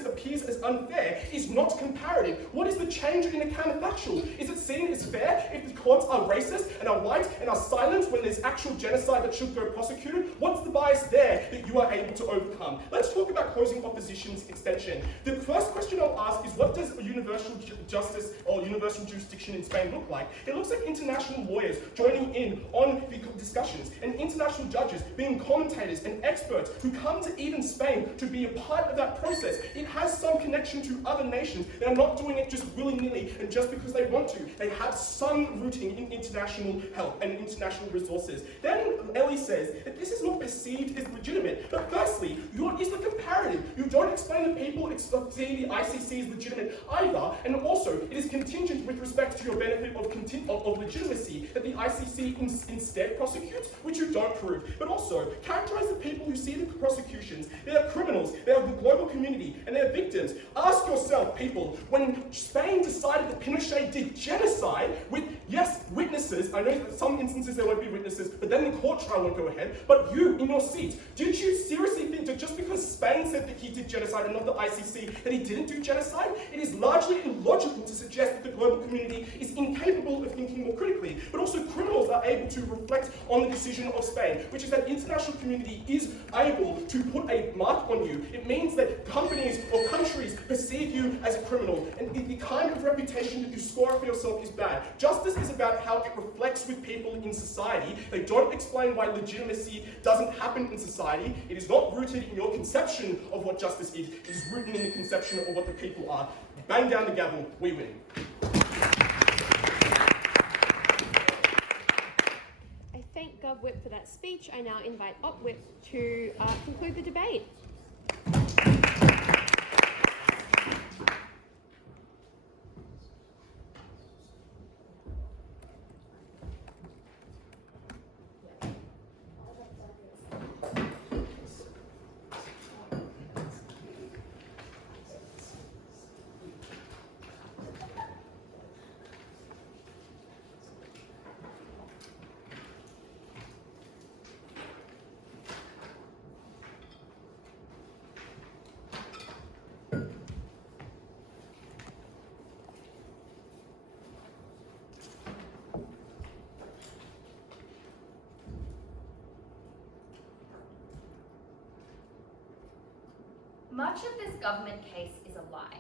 appears as unfair is not comparative. What is the change in a counterfactual? Is it seen as fair if the courts are racist and are white and are silent when there's actual genocide that should go prosecuted? What's the bias there that you are able to overcome? Let's talk about closing opposition's extension. The first question I'll ask is, what does a universal justice or universal jurisdiction in Spain look like? It looks like international lawyers joining in on the discussions and international judges being commentators and experts who come to even Spain to be a part of that process. It has some connection to other nations. They're not doing it just willy-nilly and just because they want to. They have some rooting in international help and international resources. Then Ellie says that this is not perceived as legitimate. But firstly, what is the comparative? You don't explain that people see the ICC as legitimate either, and also it is contingent with respect to your benefit of legitimacy that the ICC instead prosecutes, which you don't prove. But also, characterize the people who see the prosecutions. They are criminals, they are the global community, and they are victims. Ask yourself, people, when Spain decided that Pinochet did genocide with, yes, witnesses, I know that some instances there won't be witnesses, but then the court trial won't go ahead, but you, in your seat, did you seriously think that just because Spain said that he did genocide and not the ICC, that he didn't do genocide? It is largely illogical to suggest that the global community is incapable of thinking more critically, but also criminals are able to reflect on the decision of Spain, which is that the international community is able to put a mark on you. It means that companies or countries perceive you as a criminal, and the kind of reputation that you score for yourself is bad. Justice is about how it reflects with people in society. They don't explain why legitimacy doesn't happen in society. It is not rooted in your conception of what justice is. It is rooted in the conception of what the people are. Bang down the gavel, we win. I thank GovWhip for that speech. I now invite OpWhip to conclude the debate. Much of this government case is a lie.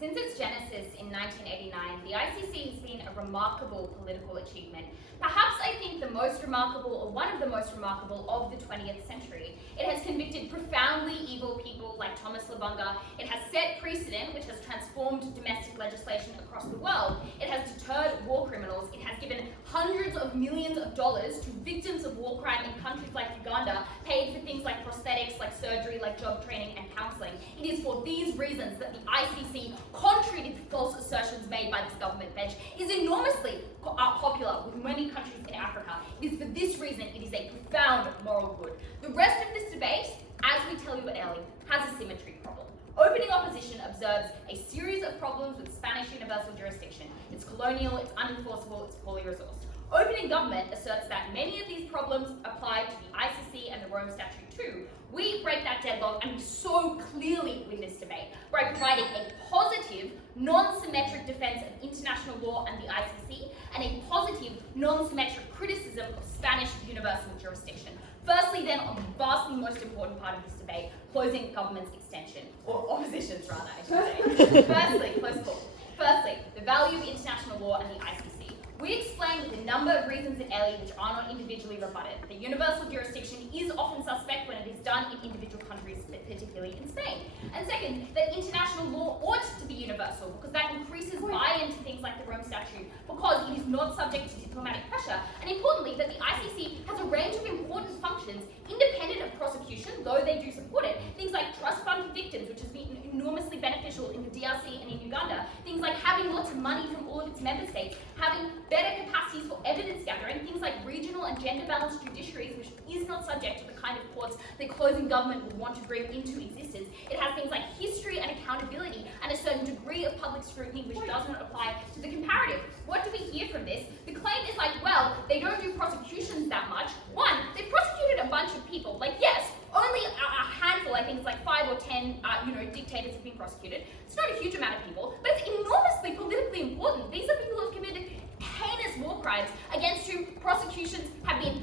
Since its genesis in 1989, the ICC has been a remarkable political achievement. Perhaps I think the most remarkable, or one of the most remarkable, of the 20th century. It has convicted profoundly evil people like Thomas Lubanga. It has set precedent, which has transformed domestic legislation across the world. It has deterred war criminals. It has given hundreds of millions of dollars to victims of war crime in countries like Uganda, paid for things like prosthetics, like surgery, like job training and counselling. It is for these reasons that the ICC, contrary to the false assertions made by this government bench, is enormously popular with many countries in Africa. It is for this reason it is a profound moral good. The rest of this debate, as we tell you at Ellie, has a symmetry problem. Opening opposition observes a series of problems with Spanish universal jurisdiction. It's colonial, it's unenforceable, it's poorly resourced. Opening government asserts that many of these problems apply to the ICC and the Rome Statute too. We break that deadlock, and we so clearly win this debate by providing a positive, non-symmetric defense of international law and the ICC, and a positive, non-symmetric criticism of Spanish universal jurisdiction. Firstly, then, on the vastly most important part of this debate, closing government's extension, or opposition's rather, I should say. Firstly, the value of international law and the ICC. We explained with a number of reasons in Ellie which are not individually rebutted. The universal jurisdiction is often suspect when it is done in individual countries, particularly in Spain. And second, that international law ought to be universal because that increases buy-in to things like the Rome Statute because it is not subject to diplomatic pressure. And importantly, that the ICC has a range of important functions independent of prosecution, though they do support it. Things like trust fund victims, which has been enormously beneficial in the DRC and in Uganda. Things like having lots of money from all of its member states, having better capacities for evidence gathering, things like regional and gender-balanced judiciaries, which is not subject to the kind of courts that closing government would want to bring into existence. It has things like history and accountability and a certain degree of public scrutiny which does not apply to the comparative. What do we hear from this? The claim is like, well, they don't do prosecutions that much. One, they've prosecuted a bunch of people. Like, yes, only a handful, I think it's like 5 or 10, dictators have been prosecuted. It's not a huge amount of people, but it's enormously politically important. These are people who have committed heinous war crimes against whom prosecutions have been,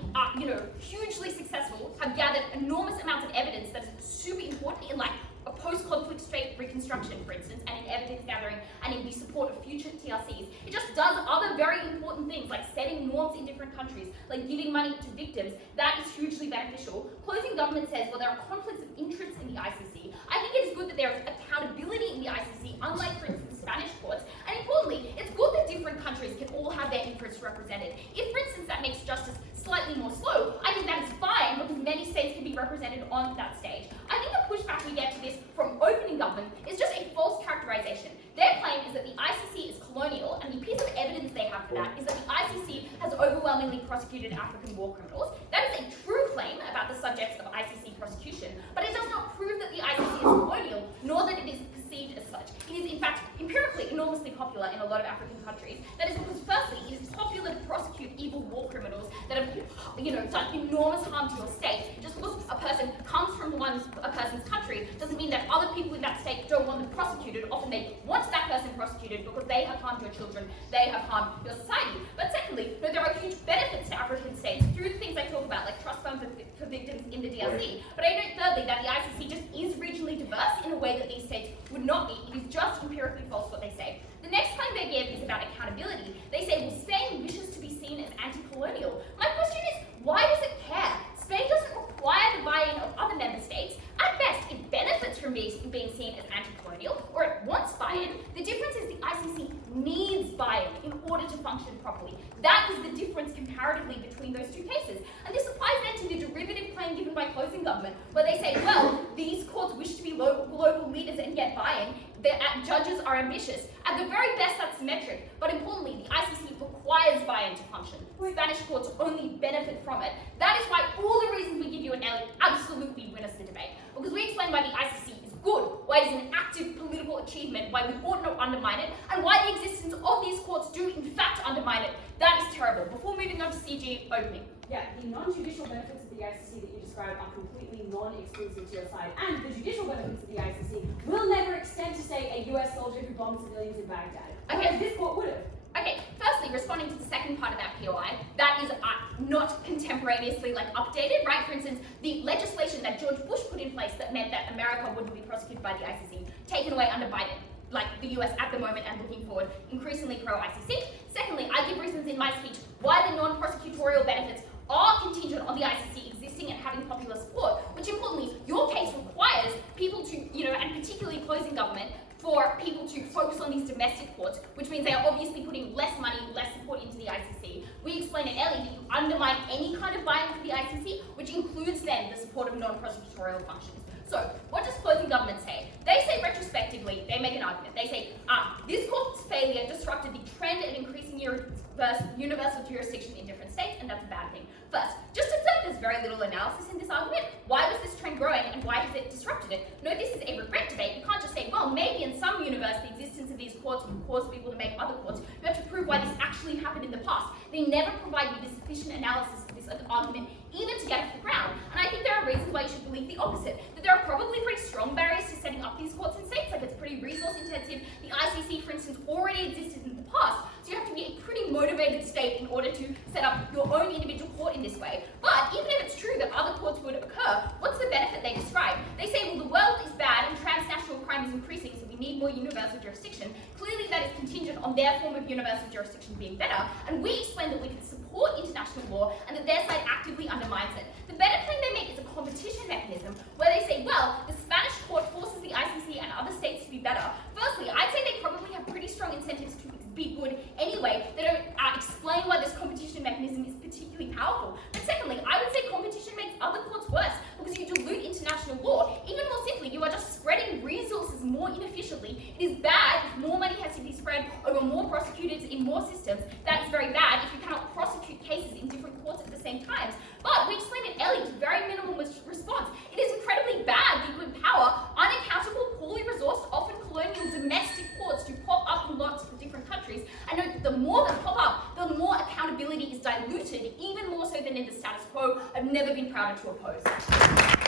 hugely successful, have gathered enormous amounts of evidence that is super important in like a post-conflict state reconstruction, for instance, and in evidence gathering and in the support of future TRCs. It just does other very important things like setting norms in different countries, like giving money to victims. That is hugely beneficial. Closing government says, well, there are conflicts of interest in the ICC. I think it is good that there is accountability in the ICC, unlike, for instance, the Spanish courts. And importantly, it's good that different countries can all have their interests represented. If, for instance, that makes justice slightly more slow, I think that is fine because many states can be represented on that stage. I think the pushback we get to this from opening government is just a false characterization. Their claim is that the ICC is colonial, and the piece of evidence they have for that is that the ICC has overwhelmingly prosecuted African war criminals. That is a true claim about the subjects of ICC prosecution, but it does not prove that the ICC is colonial, nor that it is perceived as such. It is, in fact, empirically enormously popular in a lot of African countries. That is because, firstly, it is popular to prosecute evil war criminals that have, done enormous harm to your state. Just because a person comes from a person's country doesn't mean that other people in that state don't want them prosecuted. Often they want that person prosecuted because they have harmed your children, they have harmed your society. But secondly, there are huge benefits to African states through the things I talk about, like trust funds for victims in the DRC. But I note thirdly that the ICC just is regionally diverse in a way that these states would not be. It is just empirically false what they say. The next claim they give is about accountability. They say, well, Spain wishes to be seen as anti-colonial. My question is, why does it care? Spain doesn't require the buy-in of other member states. At best, it benefits from being seen as anti-colonial, or it wants buy-in. The difference is the ICC needs buy-in in order to function properly. That is the difference comparatively between those two cases. And this applies then to the derivative claim given by closing government, where they say, well, these courts wish to be global leaders and get buy-in. Their judges are ambitious. At the very best, that's symmetric. But importantly, the ICC requires buy-in to function. Spanish courts only benefit from it. That is why all the reasons we give you an Ellie absolutely win us the debate. Because we explain why the ICC is good, why it is an active political achievement, why we ought not undermine it, and why the existence of these courts do in fact undermine it. That is terrible. Before moving on to CG opening. Yeah, the non-judicial benefits of the ICC that you described are completely non-exclusive to your side, and the judicial benefits of the ICC will never extend to, say, a US soldier who bombed civilians in Baghdad. Okay. This court would have. Okay, firstly, responding to the second part of that POI, that is not contemporaneously updated, right? For instance, the legislation that George Bush put in place that meant that America wouldn't be prosecuted by the ICC, taken away under Biden, like the US at the moment and looking forward, increasingly pro-ICC. Secondly, I give reasons in my speech why the non-prosecutorial benefits are contingent on the ICC existing and having popular support, which importantly, your case requires people to, and particularly closing government, for people to focus on these domestic courts, which means they are obviously putting less money, less support into the ICC. We explain at Ellie that you undermine any kind of buy-in for the ICC, which includes then the support of non-prosecutorial functions. So, what does closing government say? They say retrospectively, they make an argument. They say, this court's failure disrupted the trend of increasing universal jurisdiction in different states, and that's a bad thing. First, just observe there's very little analysis in this argument. Why was this trend growing, and why has it disrupted it? No, this is a regret debate. You can't just say, well, maybe in some universe the existence of these courts would cause people to make other courts. You have to prove why this actually happened in the past. They never provide you the sufficient analysis of this argument, even to get off the ground. And I think there are reasons why you should believe the opposite. That there are probably pretty strong barriers to setting up these courts in states, like it's pretty resource intensive. The ICC, for instance, already existed in the past, so you have to be a pretty motivated state in order to set up your own individual court in this way. But even if it's true that other courts would occur, what's the benefit they describe? They say, well, the world is bad and transnational crime is increasing, so we need more universal jurisdiction. Clearly that is contingent on their form of universal jurisdiction being better, and we explain that we can support international law and that their side actively undermines it. The better claim they make is a competition mechanism where they say, well, the Spanish court forces the ICC and other states to be better. Firstly, I'd say they probably have pretty strong incentives to be good anyway. They don't explain why this competition mechanism is particularly powerful. But secondly, I would say competition makes other courts worse because you dilute international law. Even more simply, you are just spreading prohibited, even more so than in the status quo. I've never been prouder to oppose.